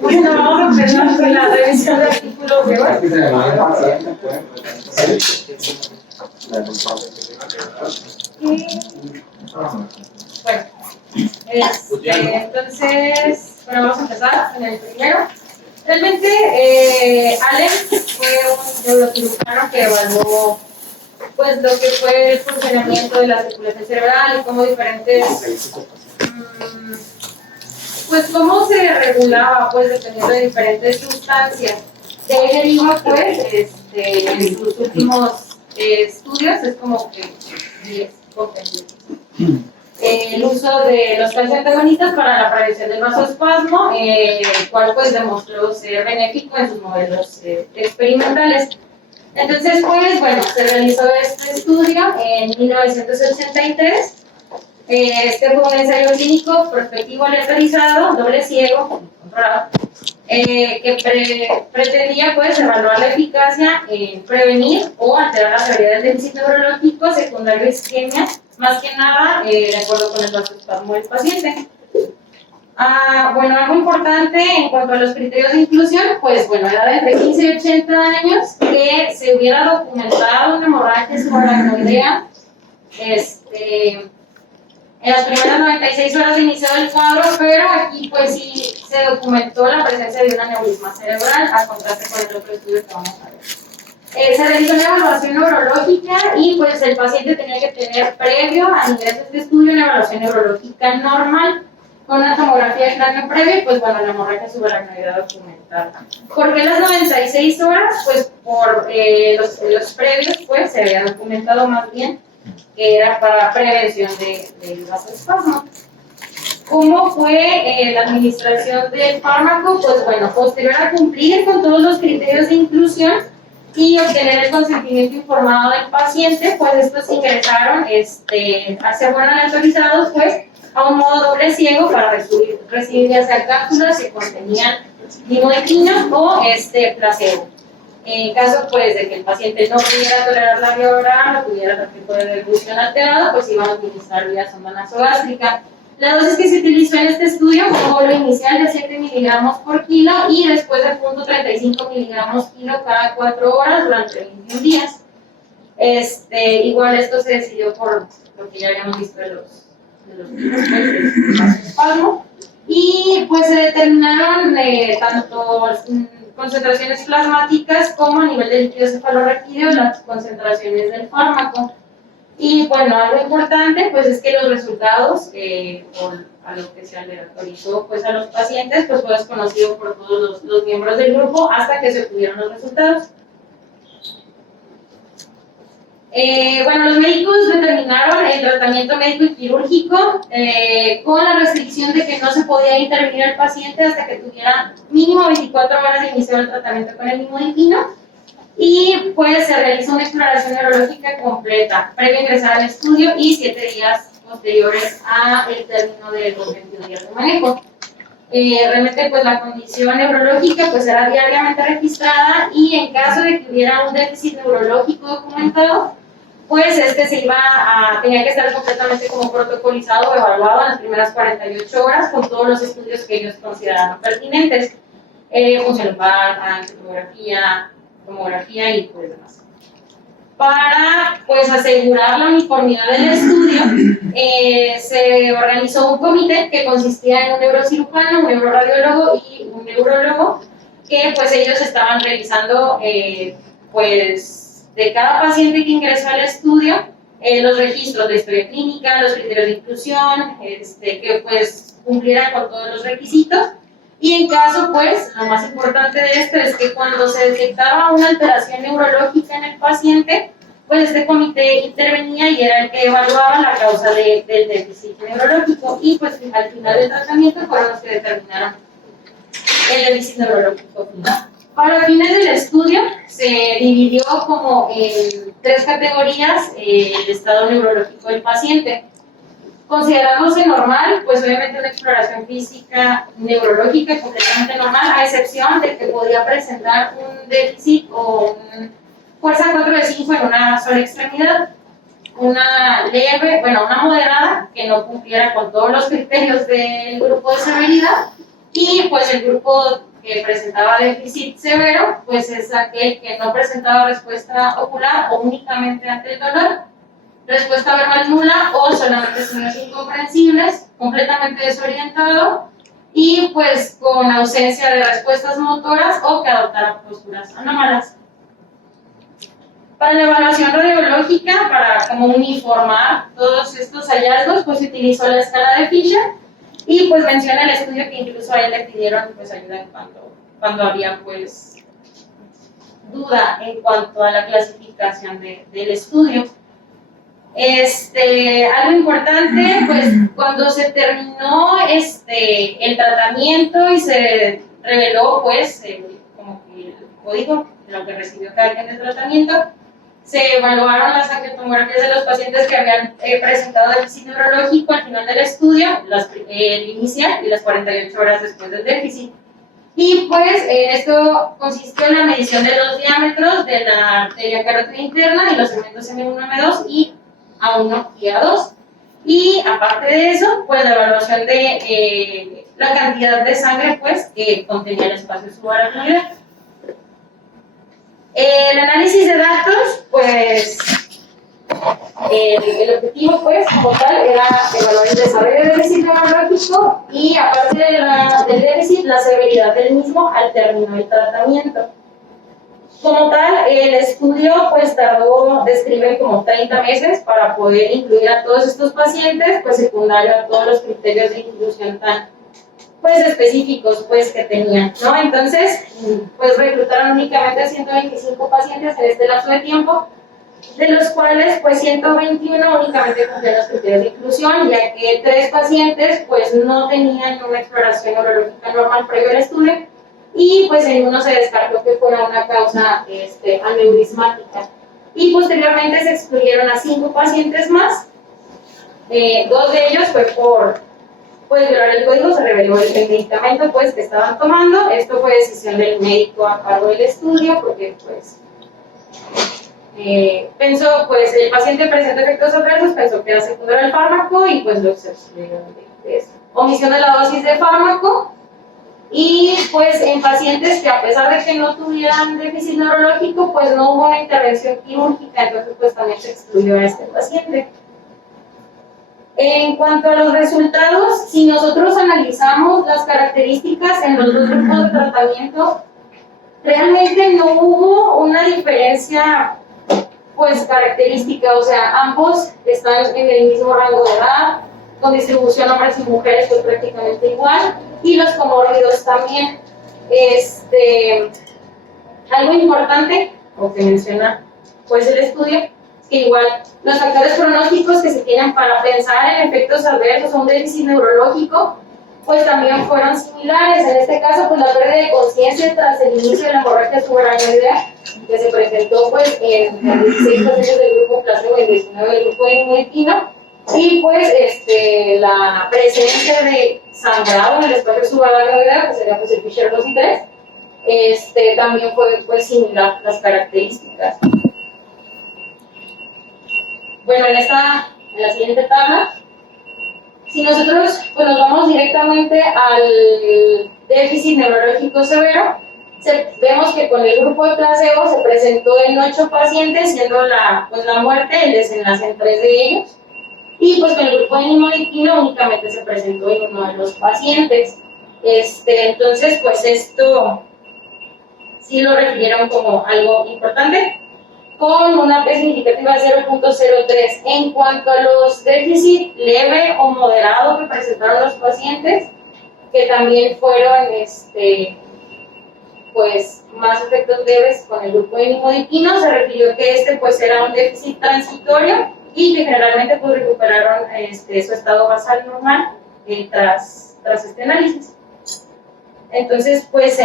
Bueno, vamos a empezar con la revisión del artículo de hoy. Bueno, entonces, vamos a empezar con el primero. Realmente, Allen fue un neurocirujano que evaluó pues, lo que fue el funcionamiento de la circulación cerebral y cómo diferentes pues cómo se regulaba pues dependiendo de diferentes sustancias. De ahí deriva pues en sus últimos estudios es como que 10 el uso de los calcioantagonistas para la prevención del vasoespasmo, el cual pues demostró ser benéfico en sus modelos experimentales. Entonces pues bueno, se realizó este estudio en 1983. Este fue un ensayo clínico prospectivo aleatorizado, doble ciego, controlado, que pretendía pues, evaluar la eficacia en prevenir o alterar la severidad del déficit neurológico secundario a isquemia, más que nada de acuerdo con el vasoespasmo del paciente. Bueno, algo importante en cuanto a los criterios de inclusión, pues bueno, era de entre 15 y 80 años, que se hubiera documentado una hemorragia subaracnoidea, en las primeras 96 horas de inicio del cuadro, pero aquí pues sí se documentó la presencia de un aneurisma cerebral, a contraste con el otro estudio que vamos a ver. Se realizó una evaluación neurológica y pues el paciente tenía que tener previo al ingreso a este estudio una evaluación neurológica normal, con una tomografía de cráneo previa y pues bueno, la hemorragia subaracnoidea documentada. ¿Por qué las 96 horas? Pues por los estudios previos pues se había documentado más bien que era para prevención del vasoespasmo. ¿Cómo fue la administración del fármaco? Pues bueno, posterior a cumplir con todos los criterios de inclusión y obtener el consentimiento informado del paciente, pues estos ingresaron, fueron aleatorizados pues a un modo doble ciego para recibir ya sea cápsulas que contenían limodipina o placebo. En caso pues de que el paciente no pudiera tolerar la vía oral o tuviera algún tipo de devolución alterada, pues iban a utilizar vía sonda nasogástrica. La dosis que se utilizó en este estudio fue un bolo inicial de 7 miligramos por kilo y después de 0.35 miligramos kilo cada 4 horas durante 21 días. Igual esto se decidió por lo que ya habíamos visto de los vasoespasmo. Y pues se determinaron tanto concentraciones plasmáticas como a nivel del líquido cefalorraquídeo las concentraciones del fármaco. Y bueno, algo importante pues es que los resultados a lo que se aleatorizó pues a los pacientes pues fue desconocido por todos los miembros del grupo hasta que se obtuvieron los resultados. Bueno, los médicos determinaron el tratamiento médico y quirúrgico con la restricción de que no se podía intervenir al paciente hasta que tuviera mínimo 24 horas de iniciar el tratamiento con el limodipino y pues se realizó una exploración neurológica completa previo a ingresar al estudio y 7 días posteriores al término de los 21 días de manejo. Realmente pues la condición neurológica pues era diariamente registrada y en caso de que hubiera un déficit neurológico documentado pues tenía que estar completamente como protocolizado o evaluado en las primeras 48 horas con todos los estudios que ellos consideraban pertinentes, función lumbar, tomografía y pues demás. Para pues asegurar la uniformidad del estudio, se organizó un comité que consistía en un neurocirujano, un neuroradiólogo y un neurólogo, que pues ellos estaban revisando pues de cada paciente que ingresó al estudio, los registros de historia clínica, los criterios de inclusión, que pues cumplieran con todos los requisitos. Y en caso, pues, lo más importante de esto es que cuando se detectaba una alteración neurológica en el paciente, pues este comité intervenía y era el que evaluaba la causa del déficit neurológico y pues al final del tratamiento fueron los que determinaron el déficit neurológico final. Para fines del estudio se dividió como en 3 categorías el estado neurológico del paciente. Considerándose normal, pues obviamente una exploración física neurológica completamente normal, a excepción de que podía presentar un déficit o fuerza 4 de 5 en una sola extremidad. una leve, bueno, una moderada, que no cumpliera con todos los criterios del grupo de severidad, y pues el grupo que presentaba déficit severo, pues es aquel que no presentaba respuesta ocular o únicamente ante el dolor, respuesta verbal nula o solamente signos incomprensibles, completamente desorientado y pues con ausencia de respuestas motoras o que adoptara posturas anómalas. Para la evaluación radiológica, para como uniformar todos estos hallazgos, pues se utilizó la escala de Fisher y pues menciona el estudio que incluso a él le pidieron pues ayuda cuando había pues duda en cuanto a la clasificación del estudio. Algo importante, pues cuando se terminó el tratamiento y se reveló pues como que el código de lo que recibió cada quien de tratamiento, se evaluaron las angiotomografías de los pacientes que habían presentado déficit neurológico al final del estudio, el inicial y las 48 horas después del déficit. Y pues esto consistió en la medición de los diámetros de la arteria carótida interna y los segmentos M1, M2 y A1 y A2. Y aparte de eso, pues la evaluación de la cantidad de sangre pues, que contenía el espacio subaracnoideo. El análisis de datos, pues el objetivo pues como tal era evaluar el desarrollo del déficit neurológico y aparte del déficit, la severidad del mismo al término del tratamiento. Como tal, el estudio pues describen como 30 meses para poder incluir a todos estos pacientes, pues secundario a todos los criterios de inclusión tan pues específicos pues que tenían, ¿no? Entonces, pues reclutaron únicamente a 125 pacientes en este lapso de tiempo, de los cuales pues 121 únicamente cumplían los criterios de inclusión, ya que 3 pacientes pues no tenían una exploración neurológica normal previo al estudio, y pues en uno se descartó que fuera una causa aneurismática. Y posteriormente se excluyeron a 5 pacientes más, 2 de ellos fue por violar el código, se reveló el medicamento pues, que estaban tomando. Esto fue decisión del médico a cargo del estudio, porque pues pensó, pues el paciente presenta efectos adversos, pensó que era secundario al fármaco y pues lo excluyeron de eso. Omisión de la dosis de fármaco. Y pues en pacientes que a pesar de que no tuvieran déficit neurológico, pues no hubo una intervención quirúrgica, entonces pues también se excluyó a este paciente. En cuanto a los resultados, si nosotros analizamos las características en los dos grupos de tratamiento, realmente no hubo una diferencia pues característica, o sea, ambos están en el mismo rango de edad, con distribución hombres y mujeres pues prácticamente igual, y los comórbidos también. Algo importante, o que menciona pues el estudio, es que igual los factores pronósticos que se tienen para pensar en efectos adversos o un déficit neurológico, pues también fueron similares. En este caso, pues la pérdida de conciencia tras el inicio de la hemorragia subaracnoidea, que se presentó pues en 16 pacientes del grupo placebo y 19 del grupo de imodipino, y pues la presencia de sangrado en el espacio subaracnoideo, que sería pues el Fisher 2 y 3, también fue pues similar las características. Bueno, en la siguiente tabla, si nosotros pues, nos vamos directamente al déficit neurológico severo, vemos que con el grupo de placebo se presentó en 8 pacientes, siendo la muerte el desenlace en 3 de ellos, y pues con el grupo de imodipino únicamente se presentó en uno de los pacientes. Entonces, pues esto sí lo refirieron como algo importante, con una P significativa de 0.03. En cuanto a los déficit leve o moderado que presentaron los pacientes, que también fueron pues más efectos leves con el grupo de imodipino, se refirió que pues era un déficit transitorio y que generalmente pues recuperaron su estado basal normal tras este análisis. Entonces pues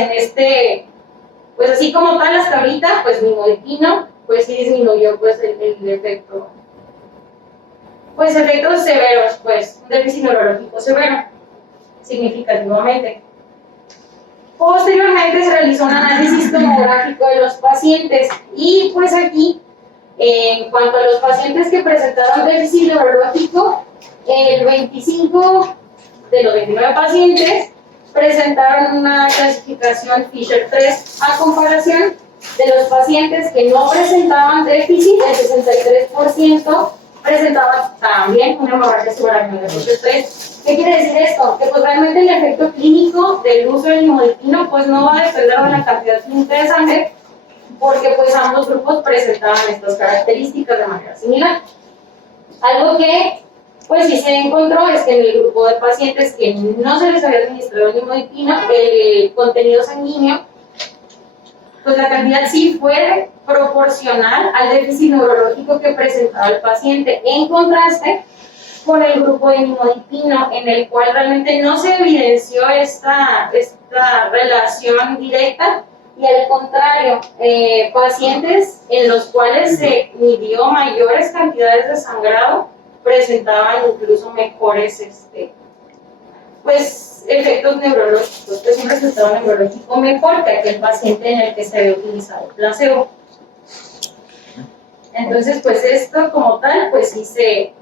pues así como tal hasta ahorita, pues imodipino pues sí disminuyó pues el efecto, pues efectos severos, pues un déficit neurológico severo, significativamente. Posteriormente se realizó un análisis tomográfico de los pacientes y pues aquí En cuanto a los pacientes que presentaron déficit neurológico, el 25 de los 29 pacientes presentaron una clasificación Fisher 3 a comparación de los pacientes que no presentaban déficit, el 63% presentaban también una hemorragia subaracnoidea Fisher 3. ¿Qué quiere decir esto? Que pues realmente el efecto clínico del uso del nimodipino pues no va a depender de la cantidad clínica de sangre, porque pues ambos grupos presentaban estas características de manera similar. Algo que pues sí se encontró es que en el grupo de pacientes que no se les había administrado el nimodipino, el contenido sanguíneo, pues la cantidad sí fue proporcional al déficit neurológico que presentaba el paciente, en contraste con el grupo de nimodipino, en el cual realmente no se evidenció esta relación directa, y al contrario, pacientes en los cuales se midió mayores cantidades de sangrado presentaban incluso mejores pues, efectos neurológicos, pues un resultado neurológico mejor que aquel paciente en el que se había utilizado placebo. Entonces, pues esto como tal, pues sí se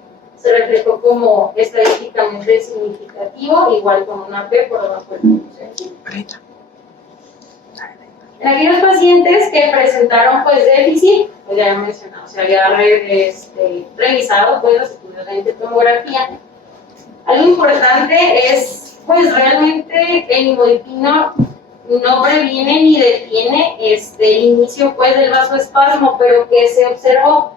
reflejó como estadísticamente significativo, igual con una P por abajo del punto sensible. En aquellos pacientes que presentaron pues déficit, pues ya he mencionado, se había revisado pues los estudios de tomografía. Algo importante es pues realmente el nimodipino no previene ni detiene el inicio pues del vasoespasmo, pero que se observó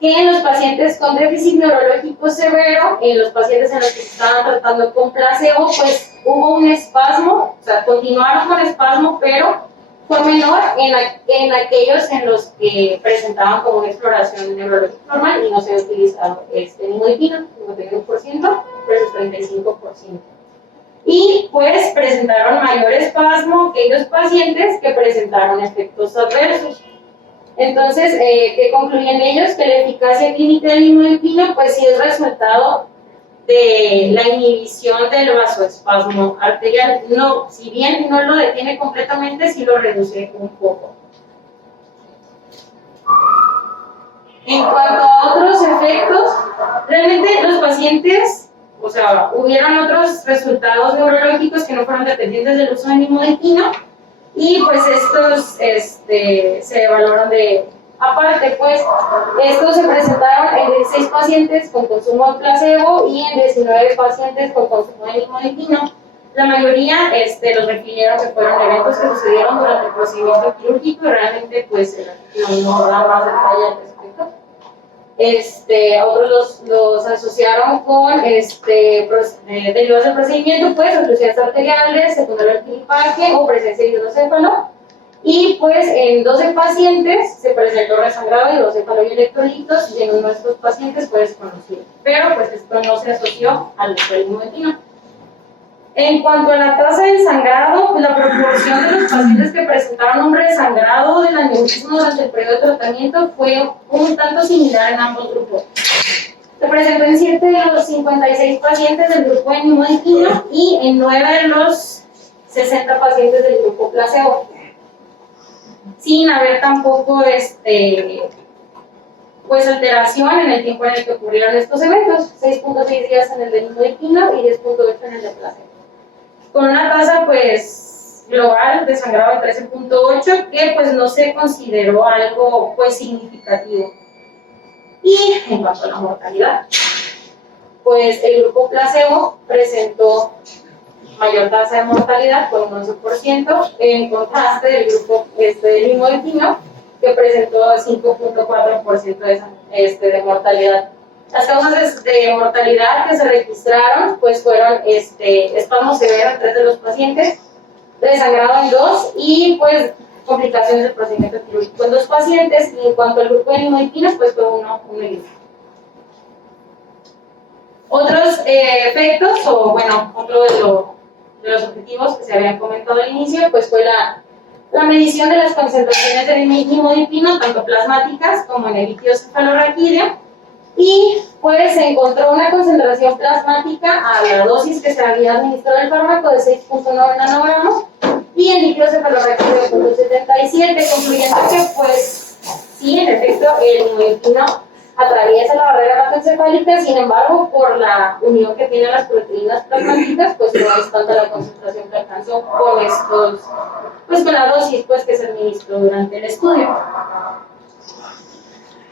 que en los pacientes con déficit neurológico severo, en los pacientes en los que se estaban tratando con placebo, pues hubo un espasmo, o sea, continuaron con espasmo, pero fue menor en aquellos en los que presentaban como una exploración neurológica normal y no se había utilizado nimodipino, 51% versus 35%. Y pues presentaron mayor espasmo aquellos pacientes que presentaron efectos adversos. Entonces, ¿qué concluyen ellos? Que la eficacia clínica del nimodipino pues sí es resultado de la inhibición del vasoespasmo arterial. No, si bien no lo detiene completamente, sí lo reduce un poco. En cuanto a otros efectos, realmente los pacientes, o sea, hubieron otros resultados neurológicos que no fueron dependientes del uso de nimodipino, y pues estos se evaluaron de aparte. Pues estos se presentaron en 16 pacientes con consumo de placebo y en 19 pacientes con consumo de nimodipino. La mayoría los refirieron que fueron eventos que sucedieron durante el procedimiento quirúrgico, y realmente pues no da más detalle al respecto. Otros los asociaron con derivados del procedimiento, pues oclusiones arteriales, secundario al piripaque o presencia de hidrocéfalo. Y pues en 12 pacientes se presentó resangrado, hidrocéfalo y electrolitos, y en uno de estos pacientes fue desconocido. Pero pues esto no se asoció al uso del nimodipino. En cuanto a la tasa de sangrado, pues la proporción de los pacientes que presentaron un resangrado del aneurisma durante el periodo de tratamiento fue un tanto similar en ambos grupos. Se presentó en 7 de los 56 pacientes del grupo de nimodipino y en 9 de los 60 pacientes del grupo placebo, sin haber tampoco pues alteración en el tiempo en el que ocurrieron estos eventos, 6.6 días en el de nimodipino y 10.8 en el de placebo, con una tasa pues global de sangrado de 13.8, que pues no se consideró algo pues significativo. Y en cuanto a la mortalidad, pues el grupo placebo presentó mayor tasa de mortalidad con un 11%, en contraste del grupo de nimodipino, que presentó 5.4% de mortalidad. Las causas de mortalidad que se registraron pues fueron espasmo severo en 3 de los pacientes, desangrado en 2 y pues complicaciones del procedimiento quirúrgico en 2 pacientes. Y en cuanto al grupo de nimodipino, pues fue uno y uno. Otros efectos, o bueno, otro de los objetivos que se habían comentado al inicio, pues fue la medición de las concentraciones de nimodipino, tanto plasmáticas como en el líquido cefalorraquídeo, y pues se encontró una concentración plasmática a la dosis que se había administrado el fármaco de 6.9 nanogramos y en líquido cefalorraquídeo de 0.77, concluyendo que pues sí, en efecto, el nimodipino atraviesa la barrera hematoencefálica, sin embargo, por la unión que tienen las proteínas plasmáticas, pues no es tanta la concentración que alcanzó con estos, pues con la dosis pues, que se administró durante el estudio.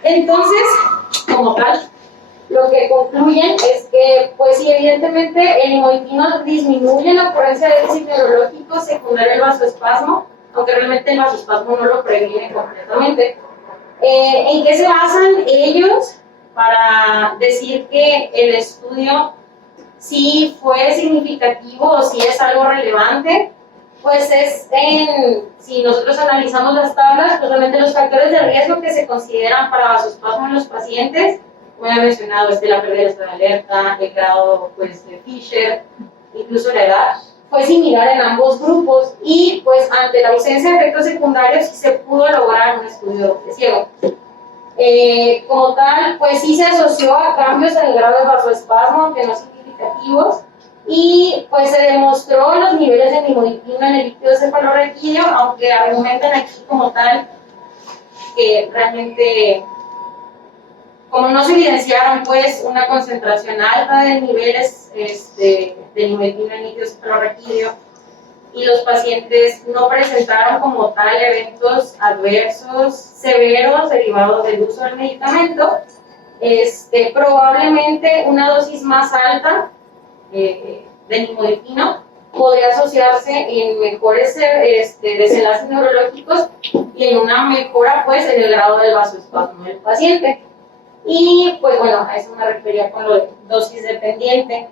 Entonces, como tal, lo que concluyen es que, pues sí, evidentemente el nimodipino disminuye la ocurrencia de déficit neurológico secundario al vasoespasmo, aunque realmente el vasoespasmo no lo previene completamente. ¿En qué se basan ellos para decir que el estudio sí fue significativo o sí es algo relevante? Pues es si nosotros analizamos las tablas, pues realmente los factores de riesgo que se consideran para vasoespasmo en los pacientes, como ya he mencionado, la pérdida del estado de alerta, el grado pues, de Fisher, incluso la edad, fue similar en ambos grupos y pues ante la ausencia de efectos secundarios sí se pudo lograr un estudio de doble ciego. Como tal, pues sí se asoció a cambios en el grado de vasoespasmo, aunque no significativos, y pues se demostró los niveles de nimodipino en el líquido cefalorraquídeo, aunque argumentan aquí como tal que realmente, como no se evidenciaron pues una concentración alta de niveles de nimodipino en el líquido cefalorraquídeo, y los pacientes no presentaron como tal eventos adversos severos derivados del uso del medicamento, probablemente una dosis más alta de nimodipino podría asociarse en mejores desenlaces neurológicos y en una mejora pues en el grado del vasoespasmo del paciente. Y pues bueno, a eso me refería con lo de dosis dependiente.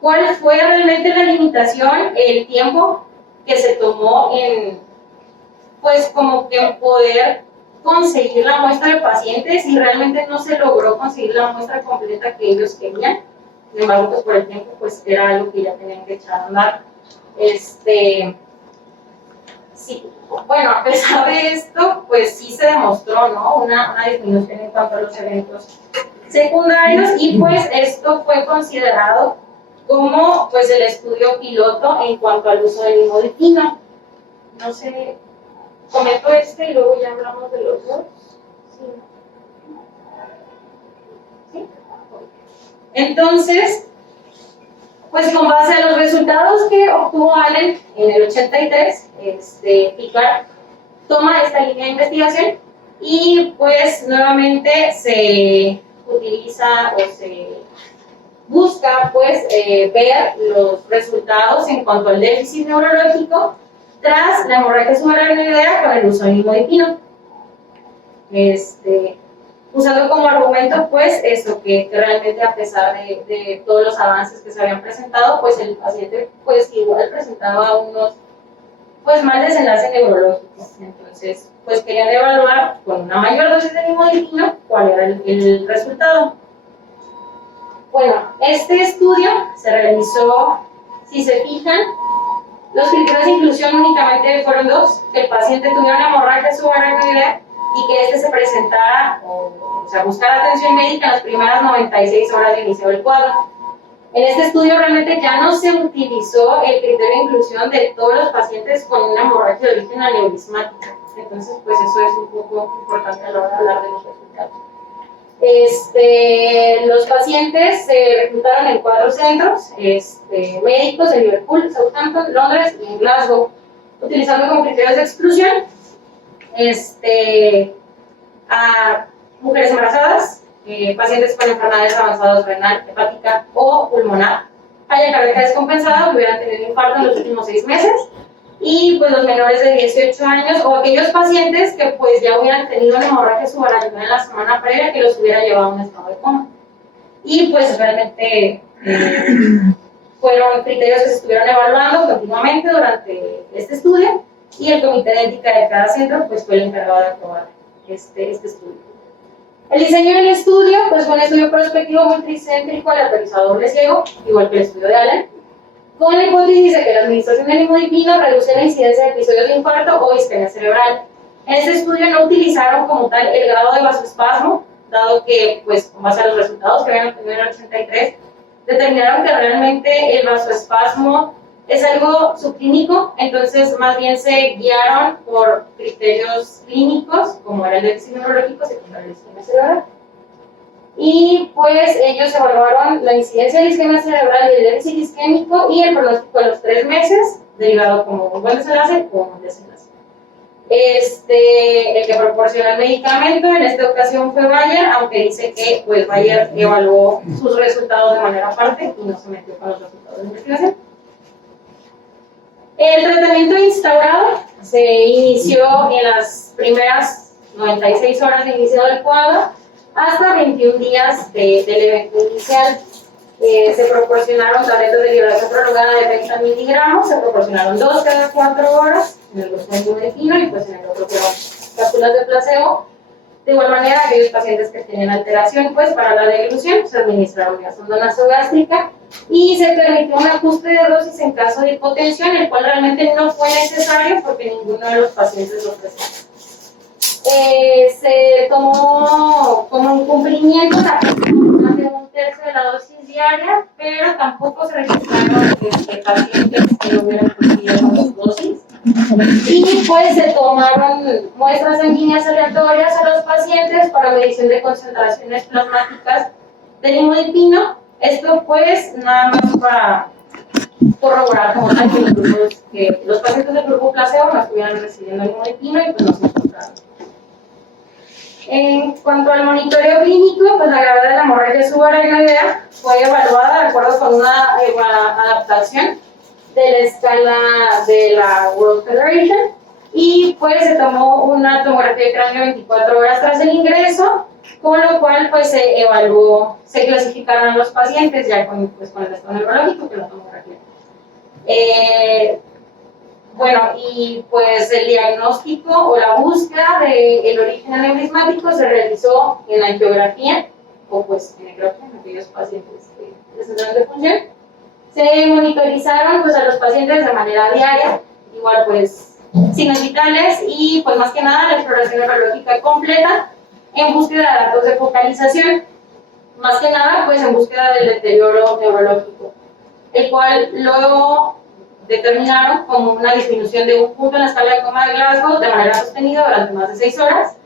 ¿Cuál fue realmente la limitación? El tiempo que se tomó en, pues como que en poder conseguir la muestra de pacientes y realmente no se logró conseguir la muestra completa que ellos querían. Sin embargo, pues por el tiempo, pues era algo que ya tenían que echar a andar. Sí, bueno, a pesar de esto, pues sí se demostró, ¿no? Una disminución en cuanto a los eventos secundarios y pues esto fue considerado como pues el estudio piloto en cuanto al uso del nimodipino. No sé, comento y luego ya hablamos de los dos. Sí. ¿Sí? Entonces, pues con base a los resultados que obtuvo Allen en el 83, Picard toma esta línea de investigación y pues nuevamente se utiliza o se busca pues ver los resultados en cuanto al déficit neurológico tras la hemorragia subaracnoidea con el uso de nimodipino. Usando como argumento pues eso, que realmente a pesar de todos los avances que se habían presentado, pues el paciente pues igual presentaba unos pues mal desenlaces neurológicos. Entonces pues querían evaluar con una mayor dosis de nimodipino cuál era el resultado. Bueno, este estudio se realizó, si se fijan, los criterios de inclusión únicamente fueron dos: que el paciente tuviera una hemorragia subaracnoidea y que se presentara, o sea, buscara atención médica en las primeras 96 horas de inicio del cuadro. En este estudio realmente ya no se utilizó el criterio de inclusión de todos los pacientes con una hemorragia de origen aneurismática. Entonces, pues eso es un poco importante a la hora de hablar de los resultados. Los pacientes se reclutaron en 4 centros médicos en Liverpool, Southampton, Londres y en Glasgow, utilizando como criterios de exclusión a mujeres embarazadas, pacientes con enfermedades avanzadas renal, hepática o pulmonar, falla cardíaca descompensada, que hubieran tenido infarto en los últimos 6 meses, y pues los menores de 18 años o aquellos pacientes que pues ya hubieran tenido una hemorragia subaracnoidea en la semana previa que los hubiera llevado a un estado de coma. Y pues realmente fueron criterios que se estuvieron evaluando continuamente durante este estudio y el comité de ética de cada centro pues fue el encargado de aprobar este estudio. El diseño del estudio pues fue un estudio prospectivo multicéntrico aleatorizado doble ciego, igual que el estudio de Allen, con la hipótesis de que la administración de nimodipino reduce la incidencia de episodios de infarto o isquemia cerebral. En este estudio no utilizaron como tal el grado de vasoespasmo, dado que, pues, con base a los resultados que habían obtenido en el 83, determinaron que realmente el vasoespasmo es algo subclínico, entonces más bien se guiaron por criterios clínicos, como era el déficit neurológico secundario de isquemia cerebral. Y pues ellos evaluaron la incidencia de isquemia cerebral y el déficit isquémico y el pronóstico de los 3 meses, derivado como un buen desenlace o un desenlace. El que proporciona el medicamento en esta ocasión fue Bayer, aunque dice que pues Bayer evaluó sus resultados de manera aparte y no se metió con los resultados de investigación. El tratamiento instaurado se inició en las primeras 96 horas de inicio del cuadro hasta 21 días del evento inicial. Se proporcionaron tabletas de liberación prolongada de 30 miligramos, se proporcionaron 2 cada 4 horas, en el grupo de pino y pues en el otro fueron cápsulas de placebo. De igual manera, aquellos pacientes que tenían alteración pues para la deglución se administraron vía sonda nasogástrica y se permitió un ajuste de dosis en caso de hipotensión, el cual realmente no fue necesario porque ninguno de los pacientes lo presentó. Se tomó como un cumplimiento la más de 1/3 de la dosis diaria, pero tampoco se registraron pacientes que no hubieran cumplido las dosis. Y pues se tomaron muestras sanguíneas aleatorias a los pacientes para medición de concentraciones plasmáticas de nimodipino. Esto pues nada más para corroborar como tal que los pacientes del grupo placebo no estuvieran recibiendo nimodipino y pues no se encontraron. En cuanto al monitoreo clínico, pues la gravedad de la hemorragia subaracnoidea fue evaluada de acuerdo con una adaptación de la escala de la World Federation y pues se tomó una tomografía de cráneo 24 horas tras el ingreso, con lo cual pues se evaluó, se clasificaron los pacientes ya con el estado neurológico que la tomografía. Bueno, y pues el diagnóstico o la búsqueda del origen aneurismático se realizó en la angiografía o pues en necropsia en aquellos pacientes de centros de función. Se monitorizaron pues a los pacientes de manera diaria, igual pues signos vitales y pues más que nada la exploración neurológica completa en búsqueda de datos de focalización, más que nada pues en búsqueda del deterioro neurológico, el cual luego determinaron como una disminución de 1 punto en la escala de coma de Glasgow de manera sostenida durante más de 6 horas.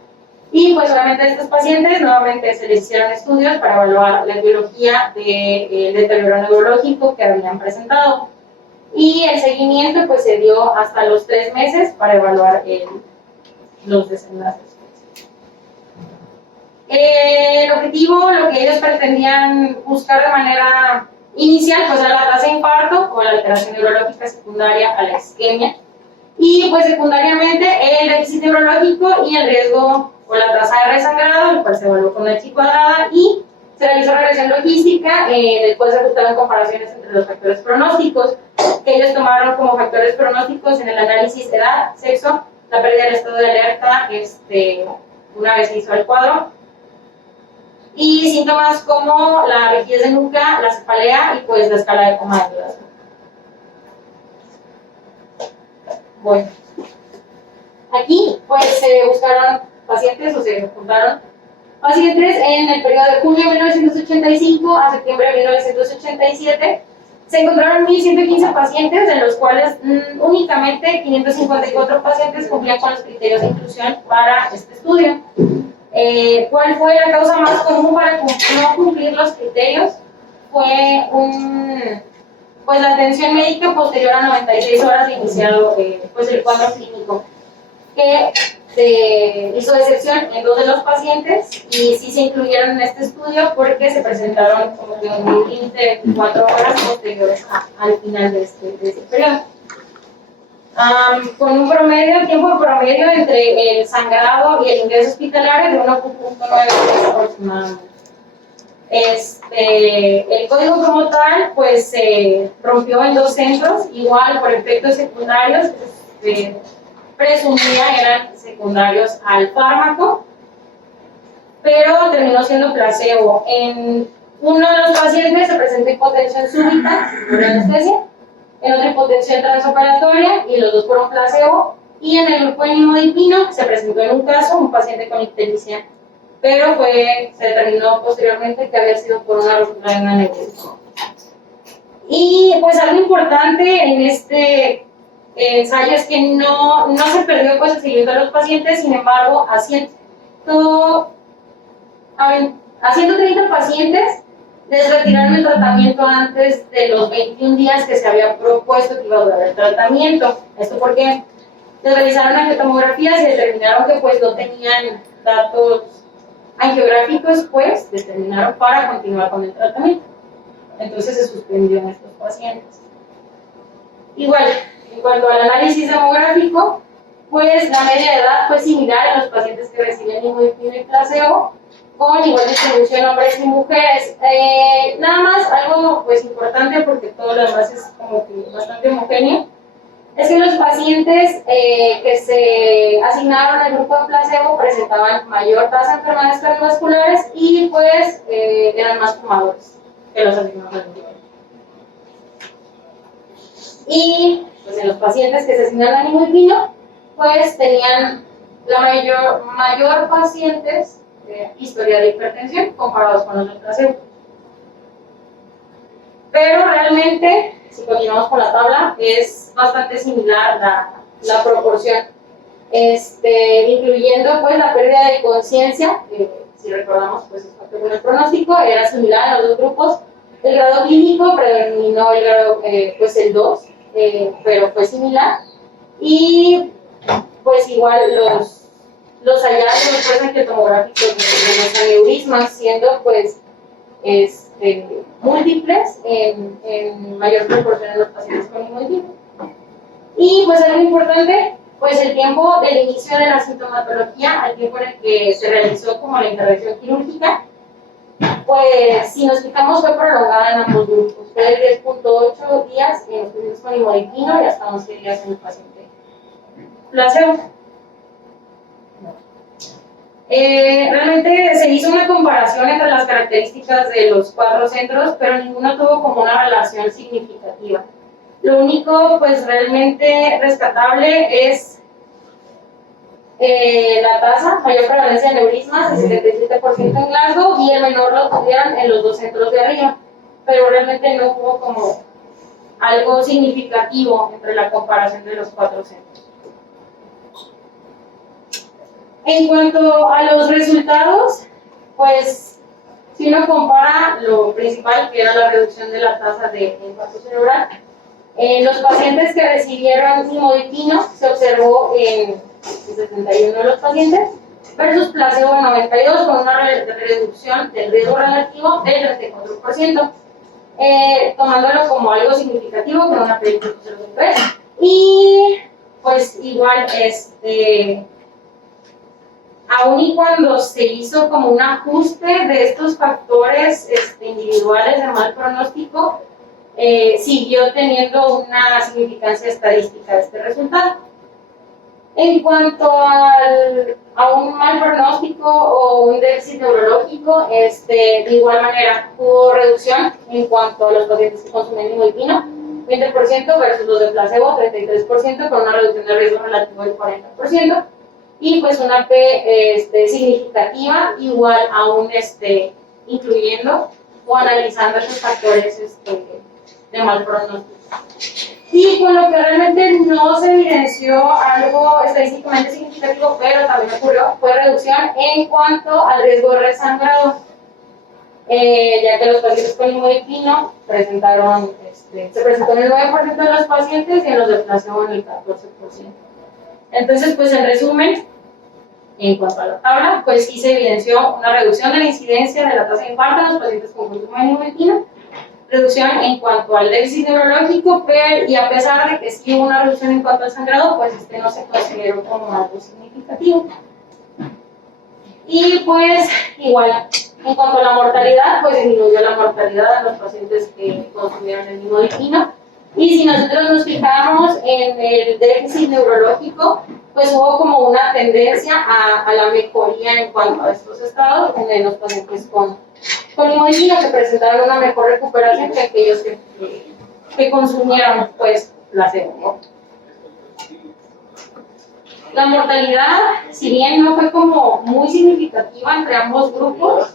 Y pues obviamente a estos pacientes nuevamente se les hicieron estudios para evaluar la etiología del deterioro neurológico que habían presentado. Y el seguimiento pues se dio hasta los 3 meses para evaluar los desenlaces. El objetivo, lo que ellos pretendían buscar de manera inicial, pues era la tasa de infarto o la alteración neurológica secundaria a la isquemia. Y pues secundariamente el déficit neurológico y el riesgo o la tasa de resangrado, el cual se evaluó con la chi cuadrada y se realizó regresión logística, en el cual se ajustaron comparaciones entre los factores pronósticos que ellos tomaron como factores pronósticos en el análisis de edad, sexo, la pérdida del estado de alerta una vez se hizo el cuadro, y síntomas como la rigidez de nuca, la cefalea y pues la escala de coma de Glasgow. Bueno, aquí pues se buscaron pacientes o se juntaron pacientes en el periodo de junio de 1985 a septiembre de 1987. Se encontraron 1.115 pacientes, de los cuales únicamente 554 pacientes cumplían con los criterios de inclusión para este estudio. ¿Cuál fue la causa más común para no cumplir los criterios? Fue pues la atención médica posterior a 96 horas de iniciado pues el cuadro clínico, que hizo excepción en 2 de los pacientes y sí se incluyeron en este estudio porque se presentaron como que un límite de 24 horas posteriores al final de este periodo. Con un tiempo promedio entre el sangrado y el ingreso hospitalario de 1.9 días aproximadamente. El código como tal pues se rompió en 2 centros, igual por efectos secundarios que presumía eran secundarios al fármaco, pero terminó siendo placebo. En uno de los pacientes se presentó hipotensión súbita por anestesia, en otra hipotensión transoperatoria y los 2 fueron placebo, y en el grupo de nimodipino se presentó en un caso un paciente con ictericia, pero se determinó posteriormente que había sido por una ruptura de un aneurisma. Y pues algo importante en este ensayo es que no se perdió pues el seguimiento de los pacientes, sin embargo, a 130 pacientes les retiraron el tratamiento antes de los 21 días que se había propuesto que iba a durar el tratamiento. Esto porque les realizaron angiotomografías y determinaron que pues no tenían datos angiográficos, pues determinaron para continuar con el tratamiento. Entonces se suspendió en estos pacientes. Igual, en cuanto al análisis demográfico, pues la media de edad fue similar en los pacientes que recibían imodipino y placebo, con igual distribución hombres y mujeres. Nada más algo pues importante, porque todo lo demás es como que bastante homogéneo, es que los pacientes que se asignaron al grupo de placebo presentaban mayor tasa de enfermedades cardiovasculares y pues eran más fumadores que los asignados al grupo. Y pues en los pacientes que se asignaron al imodipino, pues tenían la mayor pacientes historia de hipertensión comparados con los de placebo. Pero realmente, si continuamos con la tabla, es bastante similar la proporción, incluyendo pues la pérdida de conciencia, si recordamos pues es parte con el pronóstico, era similar a los dos grupos. El grado clínico predominó el grado, pues el 2, pero fue similar. Y pues igual los hallazgos pues angiotomográficos de los aneurismas siendo pues múltiples en mayor proporción en los pacientes con imodipino. Y pues algo importante, pues el tiempo del inicio de la sintomatología al tiempo en el que se realizó como la intervención quirúrgica, pues si nos fijamos fue prolongada en ambos grupos, fue de 10.8 días en los pacientes con imodipino y hasta 11 días en el paciente placebo. Realmente se hizo una comparación entre las características de los 4 centros, pero ninguno tuvo como una relación significativa. Lo único pues realmente rescatable es la tasa, mayor prevalencia de aneurismas, el 77% en Glasgow, y el menor lo tuvieron en los 2 centros de arriba, pero realmente no hubo como algo significativo entre la comparación de los 4 centros. En cuanto a los resultados, pues si uno compara lo principal, que era la reducción de la tasa de infarto cerebral, en los pacientes que recibieron imodipino se observó en 71 de los pacientes versus placebo en 92, con una reducción del riesgo relativo del 34%, tomándolo como algo significativo con una predicción 0.3. Y pues igual aun y cuando se hizo como un ajuste de estos factores individuales de mal pronóstico, siguió teniendo una significancia estadística este resultado. En cuanto a un mal pronóstico o un déficit neurológico, de igual manera hubo reducción en cuanto a los pacientes que consumían imodipino, 20% versus los de placebo, 33%, con una reducción de riesgo relativo del 40%. Y pues una P significativa, igual aún incluyendo o analizando esos factores de mal pronóstico. Y con lo que realmente no se evidenció algo estadísticamente significativo, pero también ocurrió, fue reducción en cuanto al riesgo de resangrado, ya que los pacientes con imodipino se presentó en el 9% de los pacientes y en los de placebo en el 14%. Entonces, pues en resumen, en cuanto a la tabla, pues sí se evidenció una reducción de la incidencia de la tasa de infarto en los pacientes con consumo de imodipino, reducción en cuanto al déficit neurológico, y a pesar de que sí hubo una reducción en cuanto al sangrado, pues no se consideró como algo significativo. Y pues igual, en cuanto a la mortalidad, pues disminuyó la mortalidad de los pacientes que consumieron el imodipino. Y si nosotros nos fijamos en el déficit neurológico, pues hubo como una tendencia a la mejoría en cuanto a estos estados en los pacientes con imodipino, que presentaron una mejor recuperación que aquellos que consumieron pues placebo. La mortalidad, si bien no fue como muy significativa entre ambos grupos,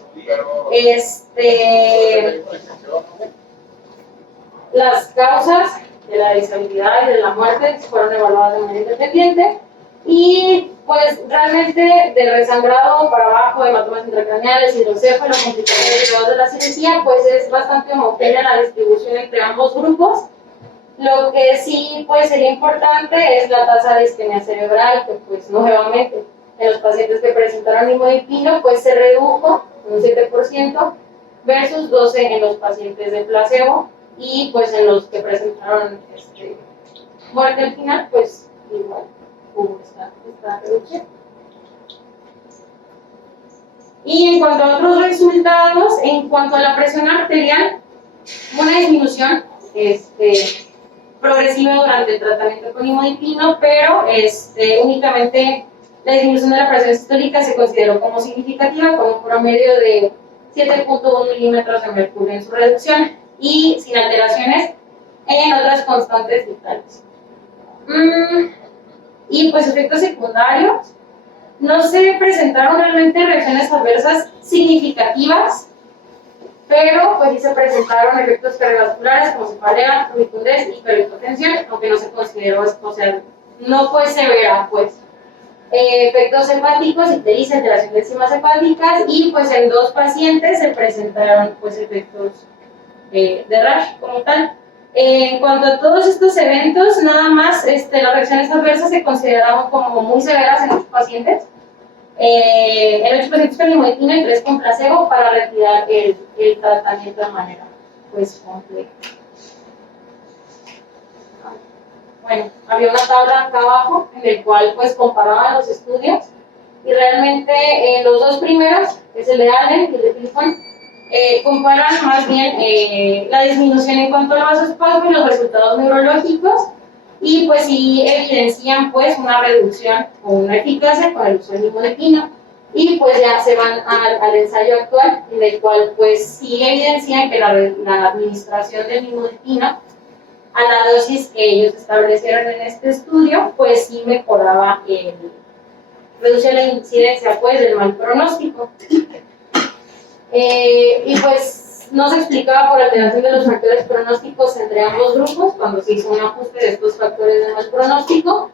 Las causas de la disabilidad y de la muerte fueron evaluadas de manera independiente y pues realmente de resangrado para abajo, hematomas intracraneales, hidrocéfalo, complicaciones derivadas de la cirugía, pues es bastante homogénea la distribución entre ambos grupos. Lo que sí pues sería importante es la tasa de isquemia cerebral, que pues nuevamente en los pacientes que presentaron nimodipino pues se redujo un 7% versus 12 en los pacientes de placebo, y pues en los que presentaron muerte al final pues igual hubo esta reducción. Y en cuanto a otros resultados, en cuanto a la presión arterial, una disminución progresiva durante el tratamiento con nimodipino, pero únicamente la disminución de la presión sistólica se consideró como significativa, con un promedio de 7.1 milímetros de mercurio en su reducción y sin alteraciones en otras constantes vitales. Y pues efectos secundarios, no se presentaron realmente reacciones adversas significativas, pero pues sí se presentaron efectos cardiovasculares como cefalea, rubicundez y hipertensión, aunque no se consideró, o sea, no fue severa, pues. Efectos hepáticos, ictericia, alteración de enzimas hepáticas, y pues en 2 pacientes se presentaron pues efectos de rash como tal. En cuanto a todos estos eventos, nada más las reacciones adversas se consideraban como muy severas en los pacientes. En 8 pacientes con nimodipina y 3 con placebo para retirar el tratamiento de manera pues completa. Bueno, había una tabla acá abajo en el cual pues comparaban los estudios y realmente los 2 primeros, que es el de Allen y el de Philipson, comparan más bien la disminución en cuanto al vasoespasmo y los resultados neurológicos, y pues sí evidencian pues una reducción o una eficacia con el uso del nimodipino, y pues ya se van al ensayo actual, en el cual pues sí evidencian que la administración del nimodipino a la dosis que ellos establecieron en este estudio pues sí mejoraba, reducía la incidencia pues del mal pronóstico. Y pues no se explicaba por alteración de los factores pronósticos entre ambos grupos cuando se hizo un ajuste de estos factores de mal pronóstico,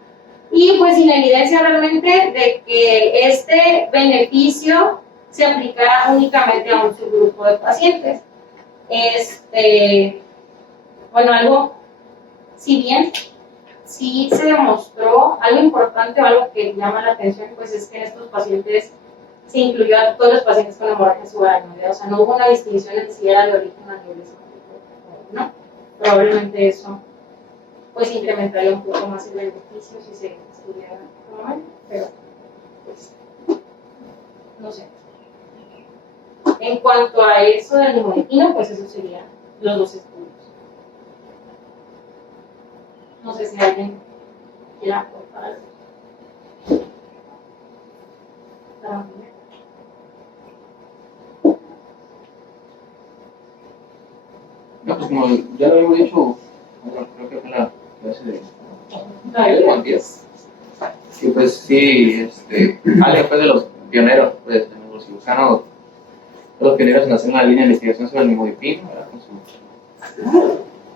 y pues sin evidencia realmente de que este beneficio se aplicara únicamente a un subgrupo de pacientes. Bueno, algo, si bien sí se demostró algo importante o algo que llama la atención, pues es que en estos pacientes se incluyó a todos los pacientes con hemorragia subaracnoidea, o sea, no hubo una distinción en si era de origen aneurisma, ¿no? Probablemente eso pues incrementaría un poco más el beneficio si se estudiara normal, pero pues no sé. En cuanto a eso del nimodipino, pues eso serían los 2 estudios. No sé si alguien quiera aportar algo. No, pues como ya lo habíamos dicho, bueno, creo que fue la clase de Juan Díaz, que pues sí, Ale fue de los pioneros, pues, de los cirujanos, de los pioneros en hacer una línea de investigación sobre el nimodipino,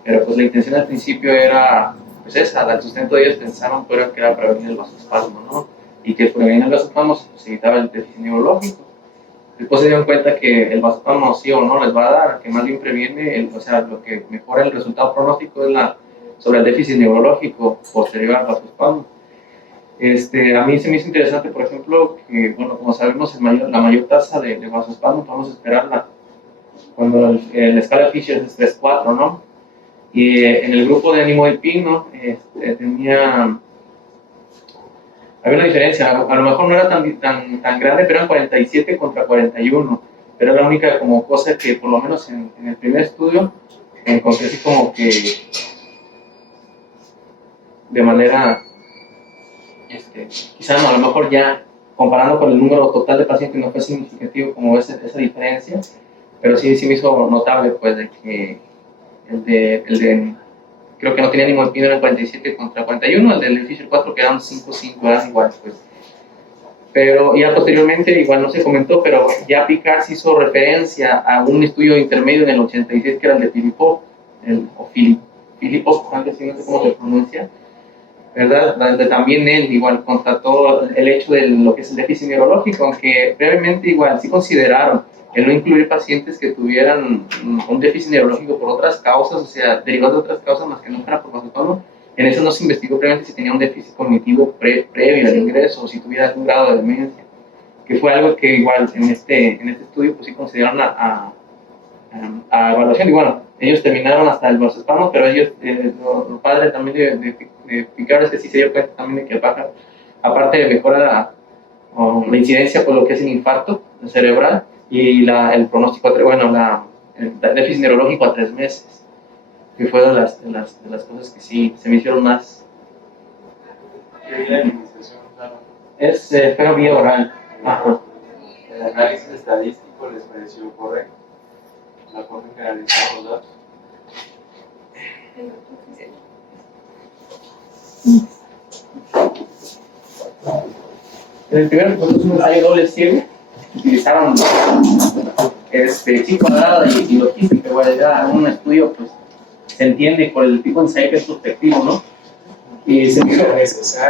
pero pues la intención al principio era, pues esa, al sustento de ellos pensaban que era prevenir el vasoespasmo, ¿no? Y que prevenir el vasoespasmo se evitaba el déficit neurológico. Después se dieron cuenta que el vasoespasmo sí o no les va a dar, que más bien previene, o sea, lo que mejora el resultado pronóstico es sobre el déficit neurológico posterior al vasoespasmo. A mí se me hizo interesante, por ejemplo, que, bueno, como sabemos, la mayor tasa de vasoespasmo podemos esperarla cuando la escala Fisher es 3-4, ¿no? Y en el grupo de nimodipino había una diferencia, a lo mejor no era tan grande, pero eran 47 contra 41, pero era la única como cosa que por lo menos en el primer estudio encontré así como que de manera, quizá no, a lo mejor ya comparando con el número total de pacientes no fue significativo como esa diferencia, pero sí me hizo notable pues de que el de creo que no tenía nimodipino en el 47 contra 41, el del Fisher 4 quedaron 5-5, eran iguales pues. Pero ya posteriormente, igual no se comentó, pero ya Picard hizo referencia a un estudio intermedio en el 86 que era el de Philippot, o Filipos, algo así, no sé cómo se pronuncia, ¿verdad? Donde también él igual constató el hecho de lo que es el déficit neurológico, aunque previamente igual sí consideraron el no incluir pacientes que tuvieran un déficit neurológico por otras causas, o sea, derivado de otras causas más que no fuera por vasospasmo. En eso no se investigó previamente si tenía un déficit cognitivo previo al ingreso o si tuviera algún grado de demencia, que fue algo que igual en este estudio pues sí consideraron a evaluación. Y bueno, ellos terminaron hasta el vasospasmo, pero ellos, los padres también de Picard, es que sí se dio cuenta también de que baja, aparte de mejorar la incidencia por lo que es el infarto cerebral y el pronóstico, bueno, el déficit neurológico a 3 meses, que fue de las cosas que sí se me hicieron más. ¿Qué es la administración? Fue vía oral. Ajá. El análisis estadístico les pareció correcto. La forma en que analizaron los datos. En el primer proceso un ensayo doble ciego utilizaron chi cuadrada y logística, igual era un estudio, pues se entiende por el tipo de ensayo que es prospectivo, ¿no? Y se dijo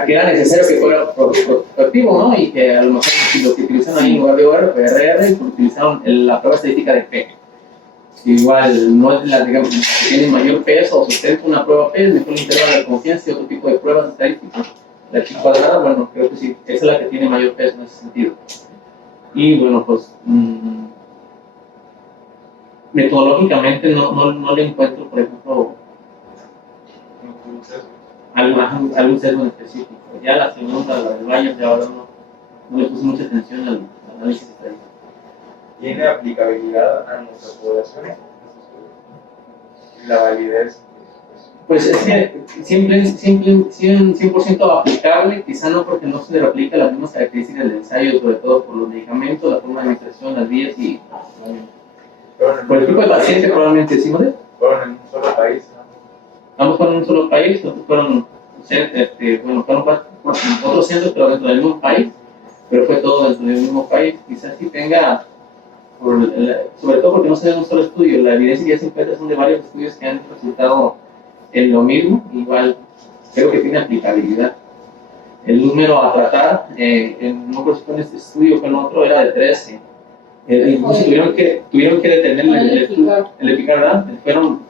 que era necesario que fuera prospectivo, ¿no? Y que a lo mejor si lo que utilizaron ahí en lugar de OR fue RR, pues utilizaron la prueba estadística de P. Igual no es la, digamos, que tiene mayor peso o sustenta una prueba P, es mejor el intervalo de confianza y otro tipo de pruebas estadísticas. La chi cuadrada, bueno, creo que sí, esa es la que tiene mayor peso en ese sentido. Y bueno, pues metodológicamente no le encuentro, por ejemplo, algún sesgo en específico. Ya la segunda, la de Bayern, ya ahora no le puse mucha atención al análisis estadístico. ¿Tiene aplicabilidad a nuestras poblaciones? La validez. Pues es que 100% aplicable, quizá no porque no se le aplica las mismas características del ensayo, sobre todo por los medicamentos, la forma de administración, las vías y por el tipo de paciente probablemente sí, ¿no? Fueron en un solo país, ¿no? Ambos fueron en un solo país, otros fueron otros centros, pero dentro del mismo país, pero fue todo dentro del mismo país. Quizás sí tenga, sobre todo porque no se ve un solo estudio, la evidencia que ya se encuentra son de varios estudios que han resultado en lo mismo, igual creo que tiene aplicabilidad. El número a tratar, no creo si fue en este estudio o fue en otro, era de 13. Incluso tuvieron que detener el Epicard, ¿verdad?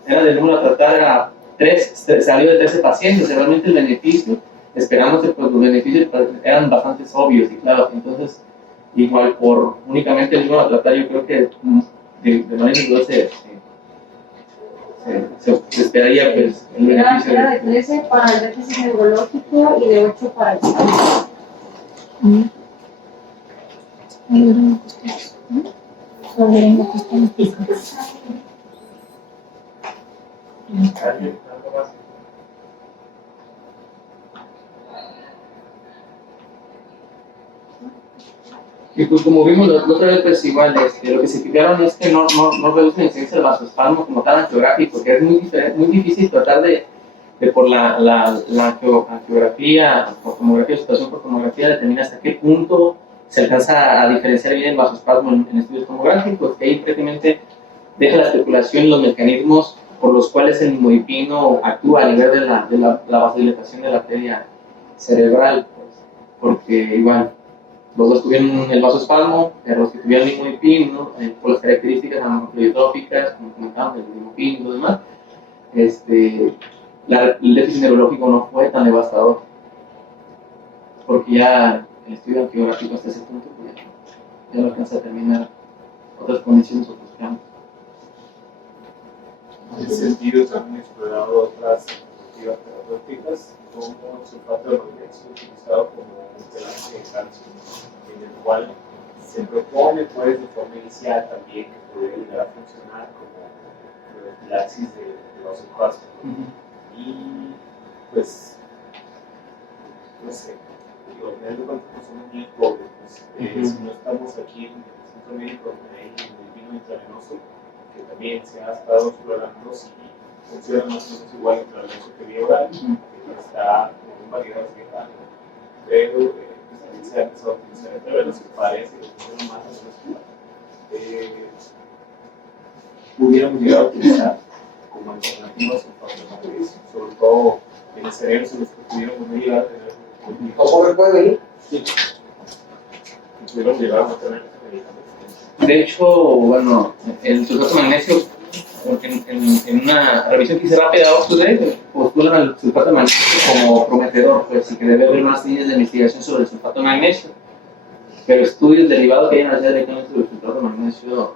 Era del número a tratar, era 3, salió de 13 pacientes. Realmente el beneficio, esperándose, pues los beneficios eran bastante obvios y claros. Entonces, igual por únicamente el número a tratar, yo creo que de manera individual se esperaría pues el beneficio. Era de 13 para el déficit neurológico y de 8 para el ¿Algo más? Y pues como vimos la otra vez, pues igual, lo que se fijaron es que no reduce la incidencia del vasospasmo como tal angiográfico, porque es muy difícil tratar de por la angiografía o tomografía, situación por tomografía, determinar hasta qué punto se alcanza a diferenciar bien el vasospasmo en estudios tomográficos, que ahí prácticamente deja la especulación y los mecanismos por los cuales el nimodipino actúa a nivel de la vasodilatación de la arteria cerebral, pues, porque igual los dos tuvieron el vasospasmo, pero los que tuvieron el nimodipino, por las características aminopleuróficas, como comentamos, el nimodipino y lo demás, el déficit neurológico no fue tan devastador, porque ya el estudio angiográfico hasta ese punto pues, ya no alcanza a determinar otras condiciones, otros campos. En ese sentido, también he explorado otras alternativas terapéuticas, como el sulfato de magnesio utilizado como un quelante de calcio, en el cual se propone, pues, de forma inicial también que puede llegar a funcionar como profilaxis de vasospasmo. Y, pues, no sé, digo, teniendo en cuenta que somos muy pobres, pues, si no estamos aquí en el centro médico donde hay el vino intravenoso, que también se ha estado explorando si funciona más o menos igual intravenoso que vía oral, que está en variedades de carne, pero pues también se ha empezado a utilizar intravenoso, que parece que funciona más o menos igual. Pudiéramos llegar a utilizar como alternativa activa sulfato de magnesio, sobre todo en el cerebro se les pudieron llegar a tener ¿Cómo me puede venir? sí, pudieron llegar a tener medicamentos. De hecho, bueno, el sulfato de magnesio, en una revisión que hice rápida de Oxford, postulan al sulfato de magnesio como prometedor, pues, y que debe haber más líneas de investigación sobre el sulfato de magnesio. Pero estudios derivados que hayan hacer directamente sobre el sulfato de magnesio,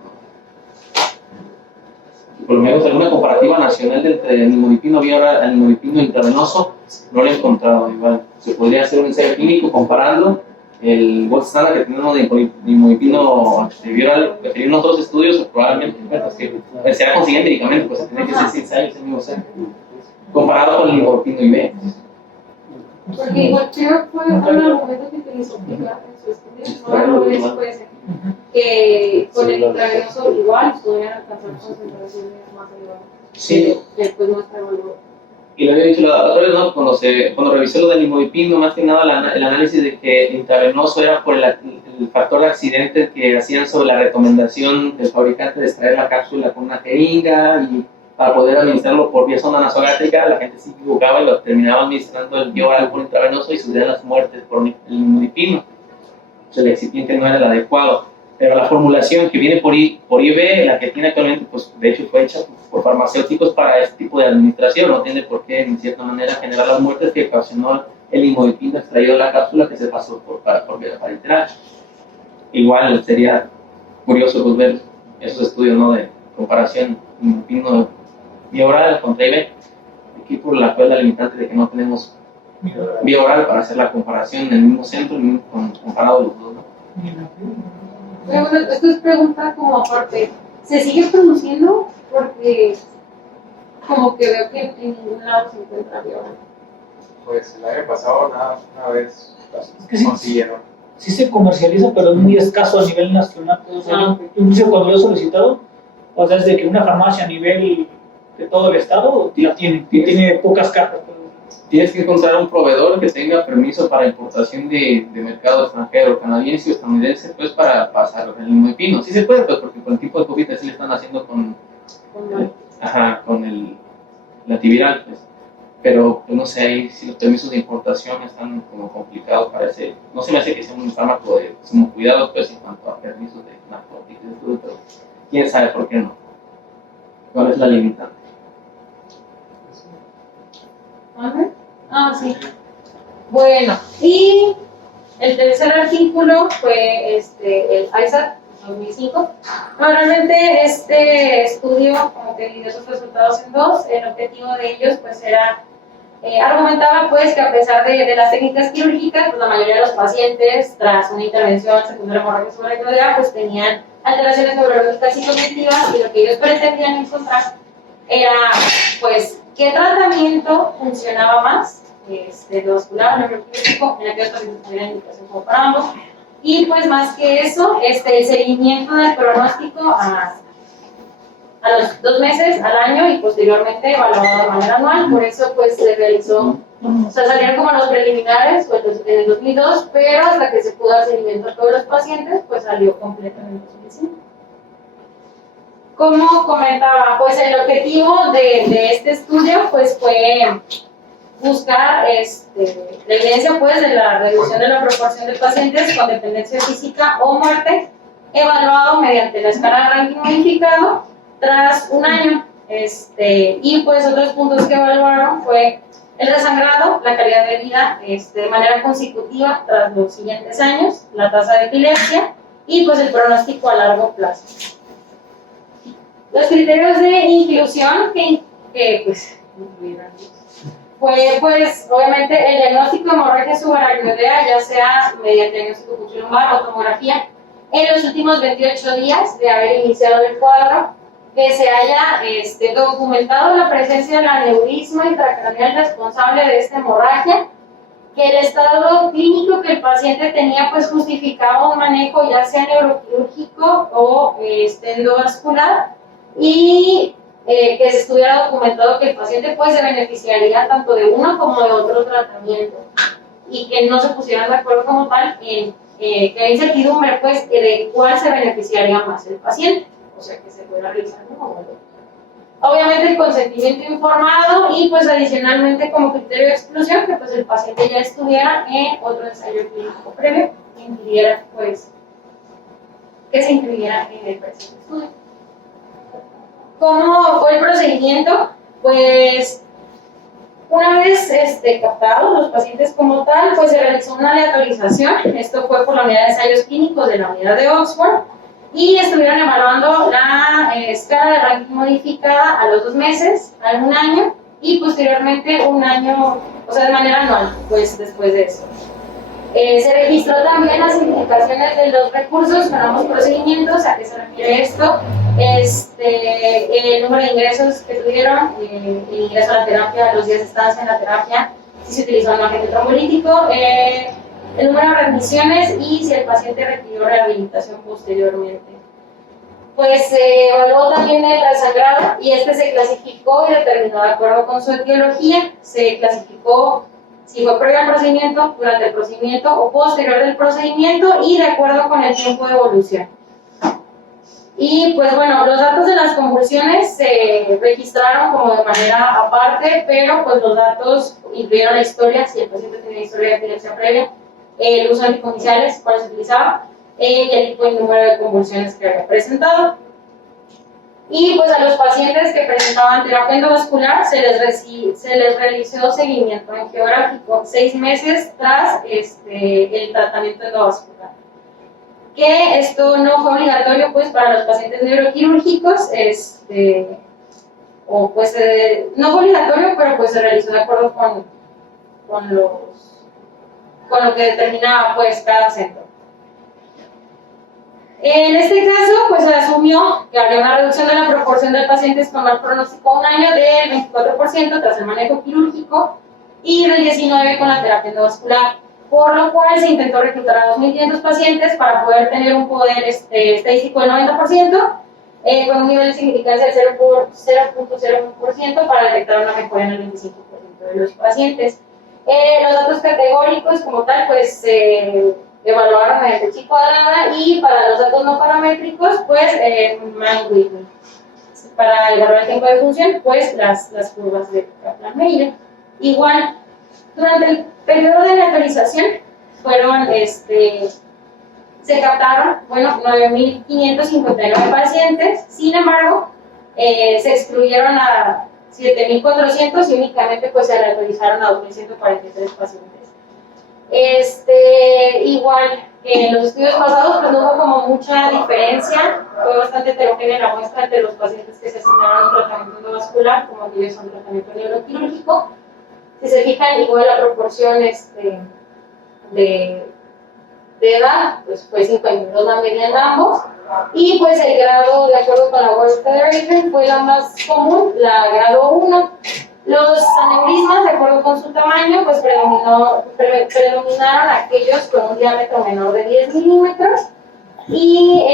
por lo menos alguna comparativa nacional entre el nimodipino bioral al nimodipino intravenoso, no lo he encontrado. Igual, se podría hacer un ensayo clínico comparando el gold standard que tenemos de nimodipino bioral, preferir unos dos estudios, o probablemente, bueno, es que será conseguir medicamento, pues se tiene que hacer ese ensayo, ese mismo ensayo, comparado con el nimodipino IV. Porque igual creo que fue un argumento que utilizó Pilar en su estudio, no lo puede ser, que con el intravenoso igual podrían alcanzar concentraciones más elevadas. Sí. Que pues no está evaluado. Y lo había dicho la otra vez, ¿no? Cuando revisé lo del nimodipino, más que nada el análisis de que el intravenoso era por el factor de accidente que hacían sobre la recomendación del fabricante de extraer la cápsula con una jeringa y para poder administrarlo por vía sonda nasogástrica, la gente se equivocaba y lo terminaba administrando el bioral por intravenoso y sucedían las muertes por el nimodipino. O sea, el excipiente no era el adecuado. Pero la formulación que viene por IV, la que tiene actualmente, pues de hecho fue hecha por farmacéuticos para este tipo de administración, no tiene por qué, en cierta manera, generar las muertes que ocasionó el nimodipino extraído de la cápsula que se pasó por vía parenteral. Igual sería curioso pues, ver esos estudios, ¿no? De comparación nimodipino vía oral contra IV, aquí por la cual la limitante de que no tenemos vía oral para hacer la comparación en el mismo centro, comparado los dos, ¿no? Bueno, esto es pregunta como aparte. ¿Se sigue produciendo? Porque como que veo que en ningún lado se encuentra bioral. Pues el año pasado una vez Es que sí. consiguieron. Sí se comercializa, pero es muy escaso a nivel nacional. O sea, incluso cuando lo he solicitado, o sea, es de que una farmacia a nivel de todo el estado la tiene pocas cajas. Tienes que encontrar un proveedor que tenga permiso para importación de mercado extranjero, canadiense o estadounidense, pues para pasar el nimodipino. Sí se puede, pues porque con el tipo de COVID sí le están haciendo con el antiviral, pues. Pero pues, no sé, ahí si los permisos de importación están como complicados para ese. No se me hace que sea un fármaco de sumo cuidado, pues en cuanto a permisos de narcóticos y todo, pero quién sabe por qué no. ¿Cuál es la limitante? Sí. Bueno, y el tercer artículo fue el ISAT 2005. Normalmente este estudio como que dividió sus resultados en dos. El objetivo de ellos pues era argumentaba pues que a pesar de las técnicas quirúrgicas, pues la mayoría de los pacientes tras una intervención secundaria hemorrágica subaracnoidea pues tenían alteraciones neurológicas y cognitivas, y lo que ellos pretendían encontrar era pues qué tratamiento funcionaba más, vascular, neuroquirúrgico, en aquellos pacientes que tuvieran indicación como para ambos, y pues más que eso, el seguimiento del pronóstico a los 2 meses, al año y posteriormente evaluado de manera anual. Por eso pues se realizó, o sea, salieron como los preliminares en el 2002, pero hasta que se pudo dar seguimiento a todos los pacientes, pues salió completo en el 2005. Como comentaba, pues el objetivo de este estudio pues fue buscar la evidencia pues de la reducción de la proporción de pacientes con dependencia física o muerte, evaluado mediante la escala de ranking modificado tras un año. Y pues otros puntos que evaluaron fue el resangrado, la calidad de vida de manera consecutiva tras los siguientes años, la tasa de epilepsia y pues el pronóstico a largo plazo. Los criterios de inclusión que pues incluyeron fue pues obviamente el diagnóstico de hemorragia subaracnoidea, ya sea mediante diagnóstico punctilumbar o tomografía, en los últimos 28 días de haber iniciado el cuadro, que se haya documentado la presencia del aneurisma intracraneal responsable de esta hemorragia, que el estado clínico que el paciente tenía pues justificaba un manejo ya sea neuroquirúrgico o endovascular, y que se estuviera documentado que el paciente pues se beneficiaría tanto de uno como de otro tratamiento, y que no se pusieran de acuerdo como tal en que hay incertidumbre pues de cuál se beneficiaría más el paciente, o sea que se pueda realizar uno o el otro. Obviamente el consentimiento informado y pues adicionalmente como criterio de exclusión que pues el paciente ya estuviera en otro ensayo clínico previo que impidiera pues que se incluyera en el presente estudio. ¿Cómo fue el procedimiento? Pues una vez captados los pacientes como tal, pues se realizó una aleatorización. Esto fue por la unidad de ensayos clínicos de la unidad de Oxford y estuvieron evaluando la escala de ranking modificada a los 2 meses, a un año y posteriormente un año, o sea, de manera anual, pues después de eso. Se registró también las implicaciones de los recursos con ambos procedimientos. ¿A qué se refiere esto? El número de ingresos que tuvieron, el ingreso a la terapia, los días de estancia en la terapia, si se utilizó un agente trombolítico, el número de readmisiones y si el paciente requirió rehabilitación posteriormente. Pues se evaluó también el resangrado y se clasificó y determinó de acuerdo con su etiología. Se clasificó si fue previo al procedimiento, durante el procedimiento o posterior del procedimiento y de acuerdo con el tiempo de evolución. Y pues bueno, los datos de las convulsiones se registraron como de manera aparte, pero pues los datos incluyeron la historia, si el paciente tenía historia de epilepsia previa, el uso de anticoniciales, cuál se utilizaba, y el tipo y número de convulsiones que había presentado. Y pues a los pacientes que presentaban terapia endovascular se les realizó seguimiento angiográfico 6 meses tras el tratamiento endovascular. Que esto no fue obligatorio pues para los pacientes neuroquirúrgicos, no fue obligatorio, pero pues se realizó de acuerdo con lo que determinaba pues cada centro. En este caso, pues se asumió que habría una reducción de la proporción de pacientes con mal pronóstico a un año del 24% tras el manejo quirúrgico y del 19% con la terapia endovascular, por lo cual se intentó reclutar a 2.500 pacientes para poder tener un poder estadístico del 90%, con un nivel de significancia de 0.01% para detectar una mejora en el 25% de los pacientes. Los datos categóricos como tal, pues evaluaron mediante chi cuadrada y para los datos no paramétricos, pues Mann-Whitney. Para evaluar el tiempo de función, pues las curvas de Kaplan-Meier. Igual, durante el periodo de aleatorización fueron, se captaron, 9.559 pacientes, sin embargo, se excluyeron a 7.400 y únicamente pues se aleatorizaron a 2.143 pacientes. Igual que en los estudios pasados, pues no hubo como mucha diferencia, fue bastante heterogénea la muestra entre los pacientes que se asignaron a un tratamiento endovascular como aquellos a un tratamiento neuroquirúrgico. Si se fijan, igual la proporción de edad, pues fue 52 la media en ambos, y pues el grado, de acuerdo con la World Federation, fue la más común, la grado 1. Los aneurismas, de acuerdo con su tamaño, pues predominaron aquellos con un diámetro menor de 10 milímetros y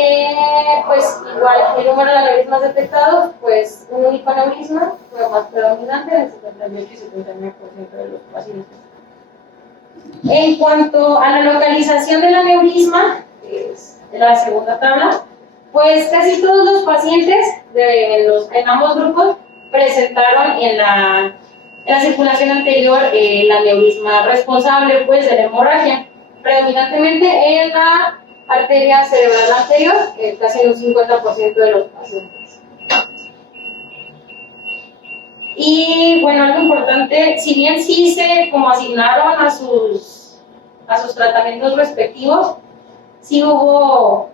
pues igual el número de aneurismas detectados, pues un único aneurisma fue más predominante en el 78 y 79% de los pacientes. En cuanto a la localización del aneurisma, que es la segunda tabla, pues casi todos los pacientes en ambos grupos presentaron en la circulación anterior el aneurisma responsable pues de la hemorragia, predominantemente en la arteria cerebral anterior, casi en un 50% de los pacientes. Y bueno, algo importante, si bien sí se como asignaron a sus tratamientos respectivos, sí hubo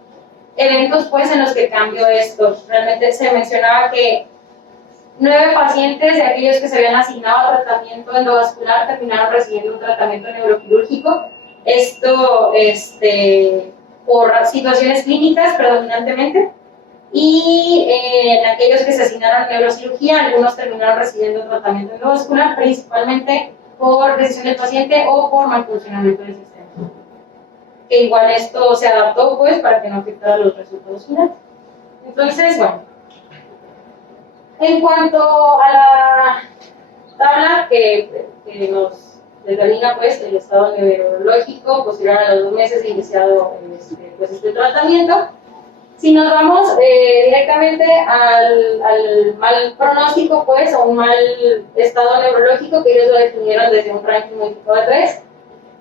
eventos pues en los que cambió esto. Realmente se mencionaba que 9 pacientes de aquellos que se habían asignado a tratamiento endovascular terminaron recibiendo un tratamiento neuroquirúrgico. Esto por situaciones clínicas predominantemente. Y en aquellos que se asignaron a neurocirugía, algunos terminaron recibiendo tratamiento endovascular, principalmente por decisión del paciente o por malfuncionamiento del sistema. Que igual esto se adaptó pues para que no afectara los resultados finales. Entonces, bueno. En cuanto a la tabla que nos determina pues el estado neurológico posterior a los 2 meses de iniciado pues, este tratamiento, Si nos vamos directamente al mal pronóstico, pues, o un mal estado neurológico, que ellos lo definieron desde un ranking modificado de 3,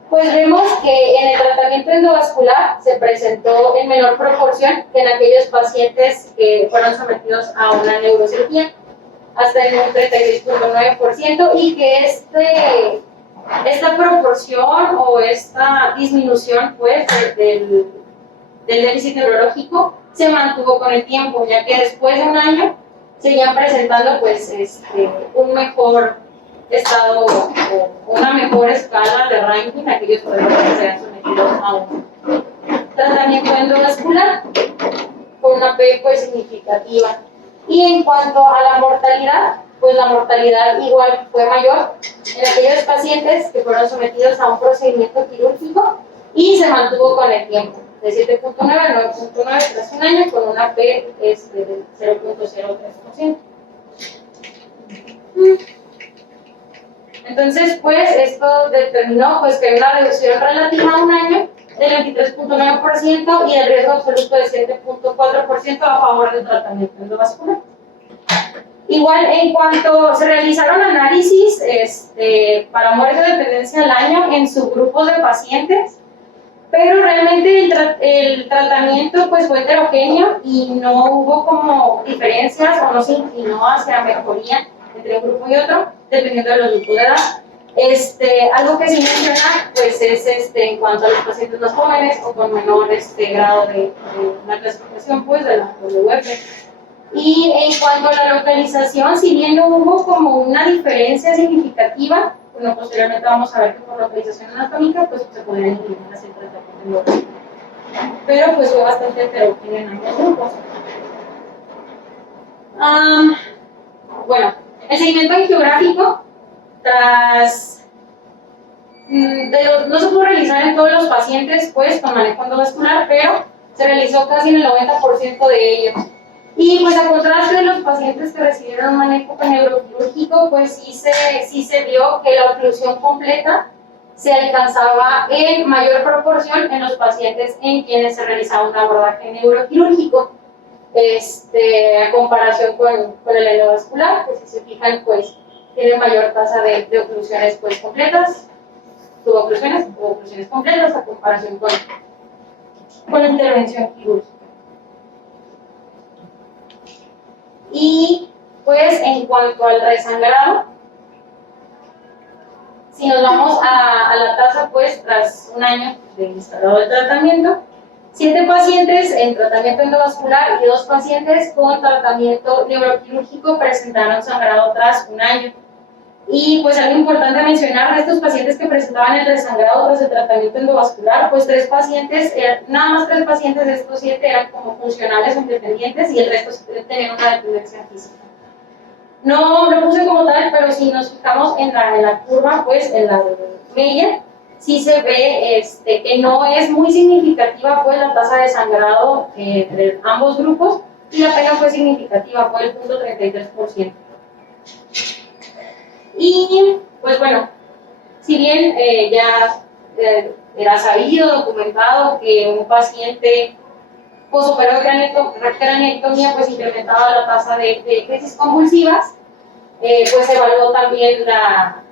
pues vemos que en el tratamiento endovascular se presentó en menor proporción que en aquellos pacientes que fueron sometidos a una neurocirugía, hasta en un 36.9%, y que esta proporción o esta disminución, pues, del déficit neurológico se mantuvo con el tiempo, ya que después de un año seguían presentando, pues, un mejor estado o una mejor escala de ranking, aquellos que se han sometido a un tratamiento endovascular con una P, pues, significativa. Y en cuanto a la mortalidad, pues la mortalidad igual fue mayor en aquellos pacientes que fueron sometidos a un procedimiento quirúrgico y se mantuvo con el tiempo, de 7.9 a 9.9 tras un año, con una P de 0.03%. Entonces, pues, esto determinó, pues, que hay una reducción relativa a un año del 23.9% y el riesgo absoluto de 7.4% a favor del tratamiento endovascular. Igual, en cuanto se realizaron análisis para muerte de dependencia al año en subgrupos de pacientes, pero realmente el tratamiento, pues, fue heterogéneo y no hubo como diferencias o no se inclinó hacia mejoría entre un grupo y otro, dependiendo de los grupos de edad. Algo que sí menciona, pues, es en cuanto a los pacientes más jóvenes o con menor grado de una clasificación, pues, de la WF. Y en cuanto a la localización, si bien no hubo como una diferencia significativa, bueno, posteriormente vamos a ver que por localización anatómica, pues, se podrían incluir las tratamientos, pero pues fue bastante heterogéneo en ambos grupos. Bueno, el seguimiento angiográfico, no se pudo realizar en todos los pacientes, pues, con manejo endovascular, pero se realizó casi en el 90% de ellos. Y pues, a contraste de los pacientes que recibieron un manejo neuroquirúrgico, pues sí se vio que la oclusión completa se alcanzaba en mayor proporción en los pacientes en quienes se realizaba un abordaje neuroquirúrgico. A comparación con el endovascular, pues, si se fijan, pues, tiene mayor tasa de oclusiones, pues, completas, suboclusiones o oclusiones completas a comparación con la intervención quirúrgica. Y pues, en cuanto al resangrado, si nos vamos a la tasa, pues, tras un año de instalado el tratamiento, 7 pacientes en tratamiento endovascular y 2 pacientes con tratamiento neuroquirúrgico presentaron sangrado tras un año. Y pues, algo importante mencionar de estos pacientes que presentaban el resangrado tras el tratamiento endovascular, pues nada más 3 pacientes de estos 7 eran como funcionales o independientes y el resto tenían una dependencia física. No lo puse como tal, pero si nos fijamos en la curva, pues, en la de Meyer, sí se ve que no es muy significativa, pues, la tasa de sangrado entre ambos grupos, y la pena fue significativa, fue el 0.33%. Y pues, bueno, si bien ya era sabido, documentado que un paciente posoperó craneectomía, pues, incrementaba la tasa de crisis convulsivas, pues se evaluó también la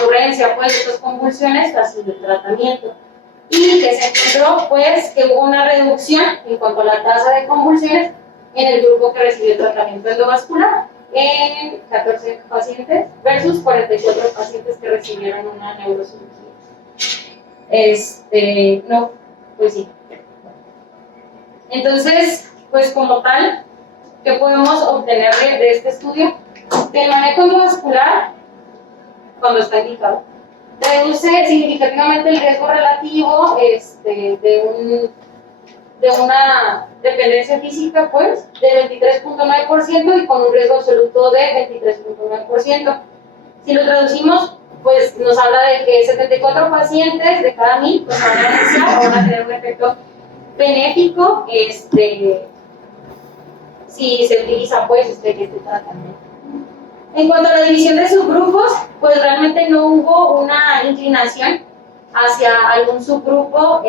ocurrencia, pues, de estas convulsiones tras el tratamiento, y que se encontró, pues, que hubo una reducción en cuanto a la tasa de convulsiones en el grupo que recibió tratamiento endovascular, en 14 pacientes versus 44 pacientes que recibieron una neurocirugía. No, pues sí. Entonces, pues, como tal, ¿qué podemos obtener de este estudio? Que el manejo endovascular, cuando está indicado, reduce significativamente el riesgo relativo de una dependencia física, pues, de 23.9% y con un riesgo absoluto de 23.9%. Si lo traducimos, pues, nos habla de que 74 pacientes de cada 1000, pues, van a iniciar o van a tener un efecto benéfico si se utiliza, pues, este tratamiento. En cuanto a la división de subgrupos, pues realmente no hubo una inclinación hacia algún subgrupo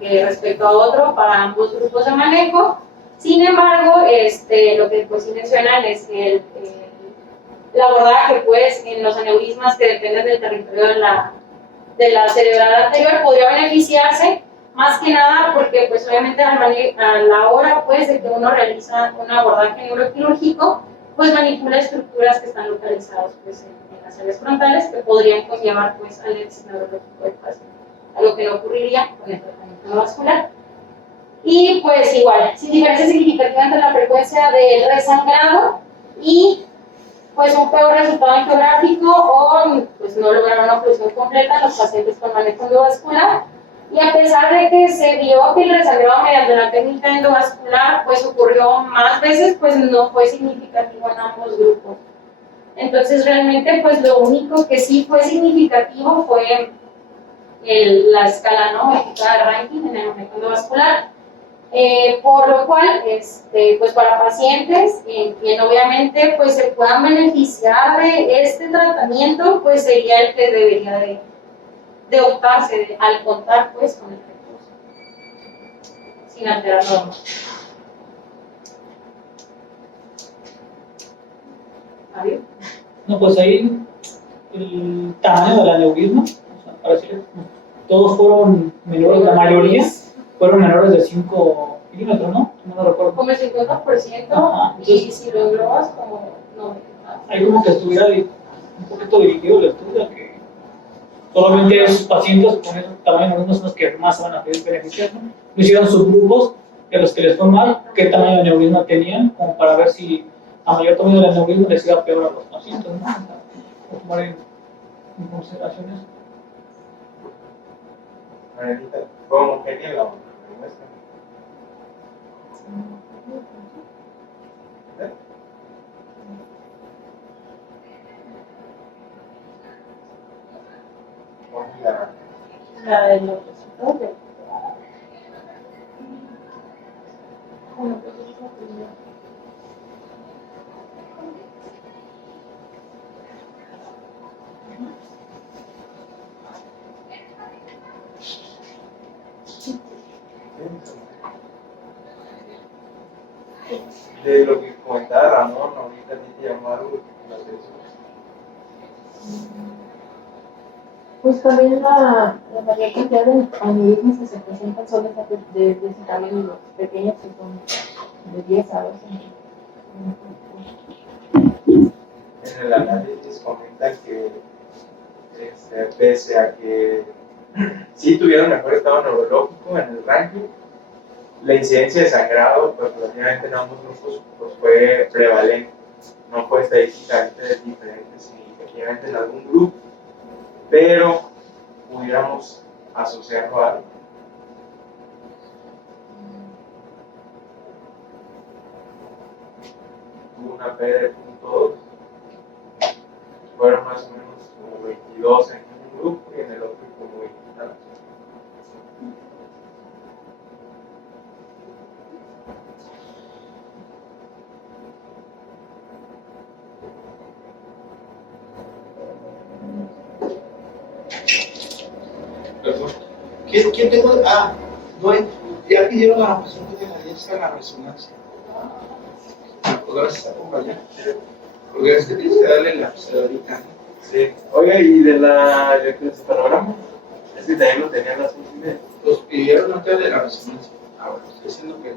respecto a otro para ambos grupos de manejo. Sin embargo, lo que pues sí mencionan es que el abordaje pues en los aneurismas que dependen del territorio de la cerebral anterior podría beneficiarse más que nada porque pues obviamente a la hora pues de que uno realiza un abordaje neuroquirúrgico pues manipula estructuras que están localizadas pues en las áreas frontales que podrían conllevar pues al éxito neurológico del paciente, a lo que no ocurriría con el tratamiento vascular. Y pues igual, sin diferencia significativa entre la frecuencia del resangrado y pues un peor resultado angiográfico o pues no lograr una oclusión completa en los pacientes con manejo endovascular. Y a pesar de que se vio que el resangrado mediante la técnica endovascular pues ocurrió más veces, pues no fue significativo en ambos grupos. Entonces realmente pues lo único que sí fue significativo fue la escala ¿no? modificada de Rankin en el manejo endovascular. Por lo cual, pues para pacientes quien obviamente pues se puedan beneficiar de este tratamiento, pues sería el que debería de optarse al contar pues con el recurso, sin alterar normas. ¿Adiós? No, pues ahí el tamaño del aneurisma, o sea, para decirle, todos fueron menores, la mayoría fueron menores de 5 milímetros, ¿no? No lo recuerdo. Como el 50%, Ajá, y si lo englobas como 90%. Hay como que estuviera un poquito dirigido el estudio, que solamente esos pacientes con ese tamaño de aneurisma son los que más se van a beneficiar, ¿no? Hicieron subgrupos de los que les fue mal, qué tamaño de aneurisma tenían, como para ver si a mayor tamaño del aneurisma les iba peor a los pacientes, ¿no? O tomar en consideración eso. Marianita, ¿fue homogénea la muestra? ¿Eh? Ponle La de los resultados de... Bueno, pues es la primera. de lo que comentaba Ramón, ahorita a ti te llamó algo la atención. Pues también la mayor cantidad de aneurismas que se presentan son de ese tamaño, los pequeños que son de 10 a 12. En el análisis comentan que pese a que sí tuvieron mejor estado neurológico en el ranking, la incidencia de sangrado pues relativamente en ambos grupos pues, fue prevalente, no fue estadísticamente diferente significativamente en algún grupo, pero pudiéramos asociarlo a algo. Tuvo una P de .2, fueron más o menos como 22 en un grupo y en el otro como 20 y tantos. ¿Quién tengo? Ah, no, ya pidieron la representación de la dieta en la resonancia. Gracias, acompañar. Porque tienes que darle la ahorita. Sí. Oiga, ¿y de la electroencefalograma? Es que también lo tenían las 11:30. Los pidieron antes de la resonancia. Ahora, estoy diciendo que.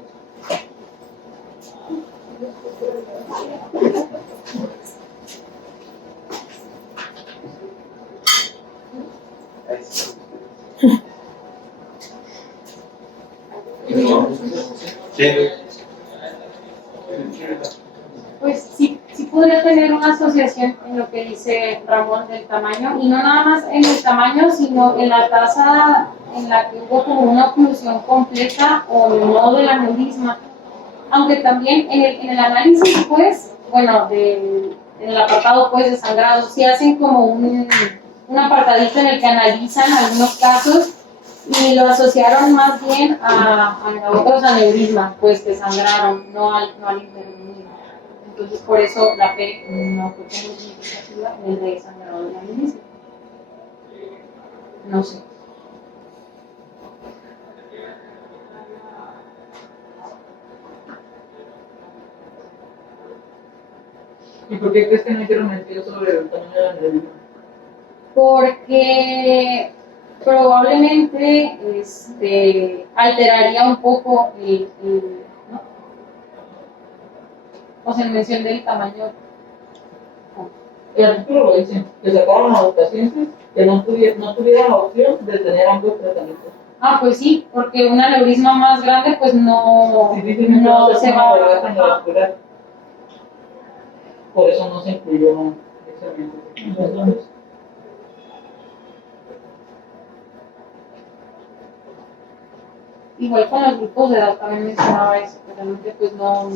Ahí sí. Sí. Pues sí podría tener una asociación en lo que dice Ramón del tamaño, y no nada más en el tamaño, sino en la tasa en la que hubo como una oclusión completa o no del aneurisma. Aunque también en el análisis, pues, bueno, en el apartado pues de sangrado, sí hacen como un apartadito en el que analizan algunos casos y lo asociaron más bien a otros aneurismas, pues, que sangraron, no al intervenido. Entonces, por eso la P no fue como significativa en el de sangrado del aneurisma. No sé. por qué crees que no hicieron estudios sobre el tamaño del aneurisma? Porque probablemente alteraría un poco ¿no? O sea, en mención del tamaño. El artículo lo dice, que sacaron a los pacientes que no tuvieran la opción de tener ambos tratamientos. Ah, pues sí, porque un aneurisma más grande pues no, Difícilmente no se va a a... cardiovascular. Por eso no se incluyó precisamente. Igual con los grupos de edad también mencionaba eso, que realmente pues no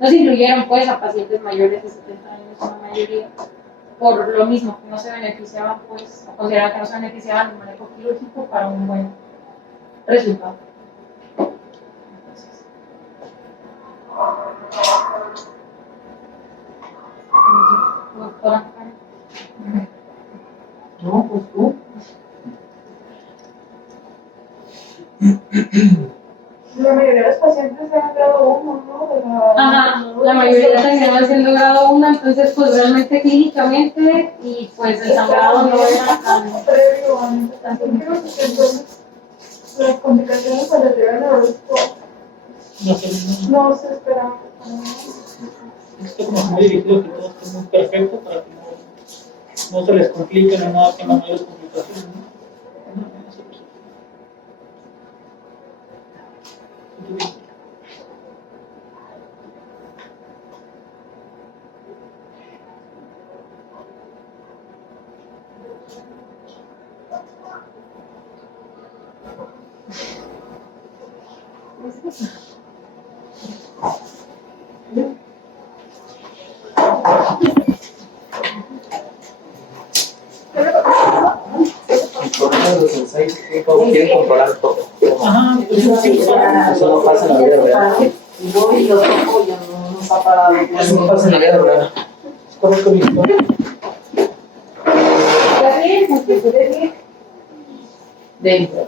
se incluyeron pues a pacientes mayores de 70 años en la mayoría, por lo mismo, que no se beneficiaban pues, o consideraban que no se beneficiaban del manejo quirúrgico para un buen resultado. Doctora. No, pues tú. La mayoría de los pacientes eran grado 1, ¿no? Ajá, la mayoría terminaban siendo grado 1, entonces pues realmente clínicamente y pues el sangrado no era tan... previo a la creo que entonces las complicaciones cuando llegan a los no se esperaban. Esto como muy dirigido que todo esté muy perfecto para que no se les complique ni nada, tengan mayores complicaciones, ¿no? Los ensayos quieren controlar todo. Ajá, pues sí, Eso no pasa en la vida real. Yo y los ojos ya no está parado. Eso no pasa en la vida real. es correcto, Víctor. Está bien, porque se ve bien. Dentro,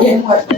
Bien muerto.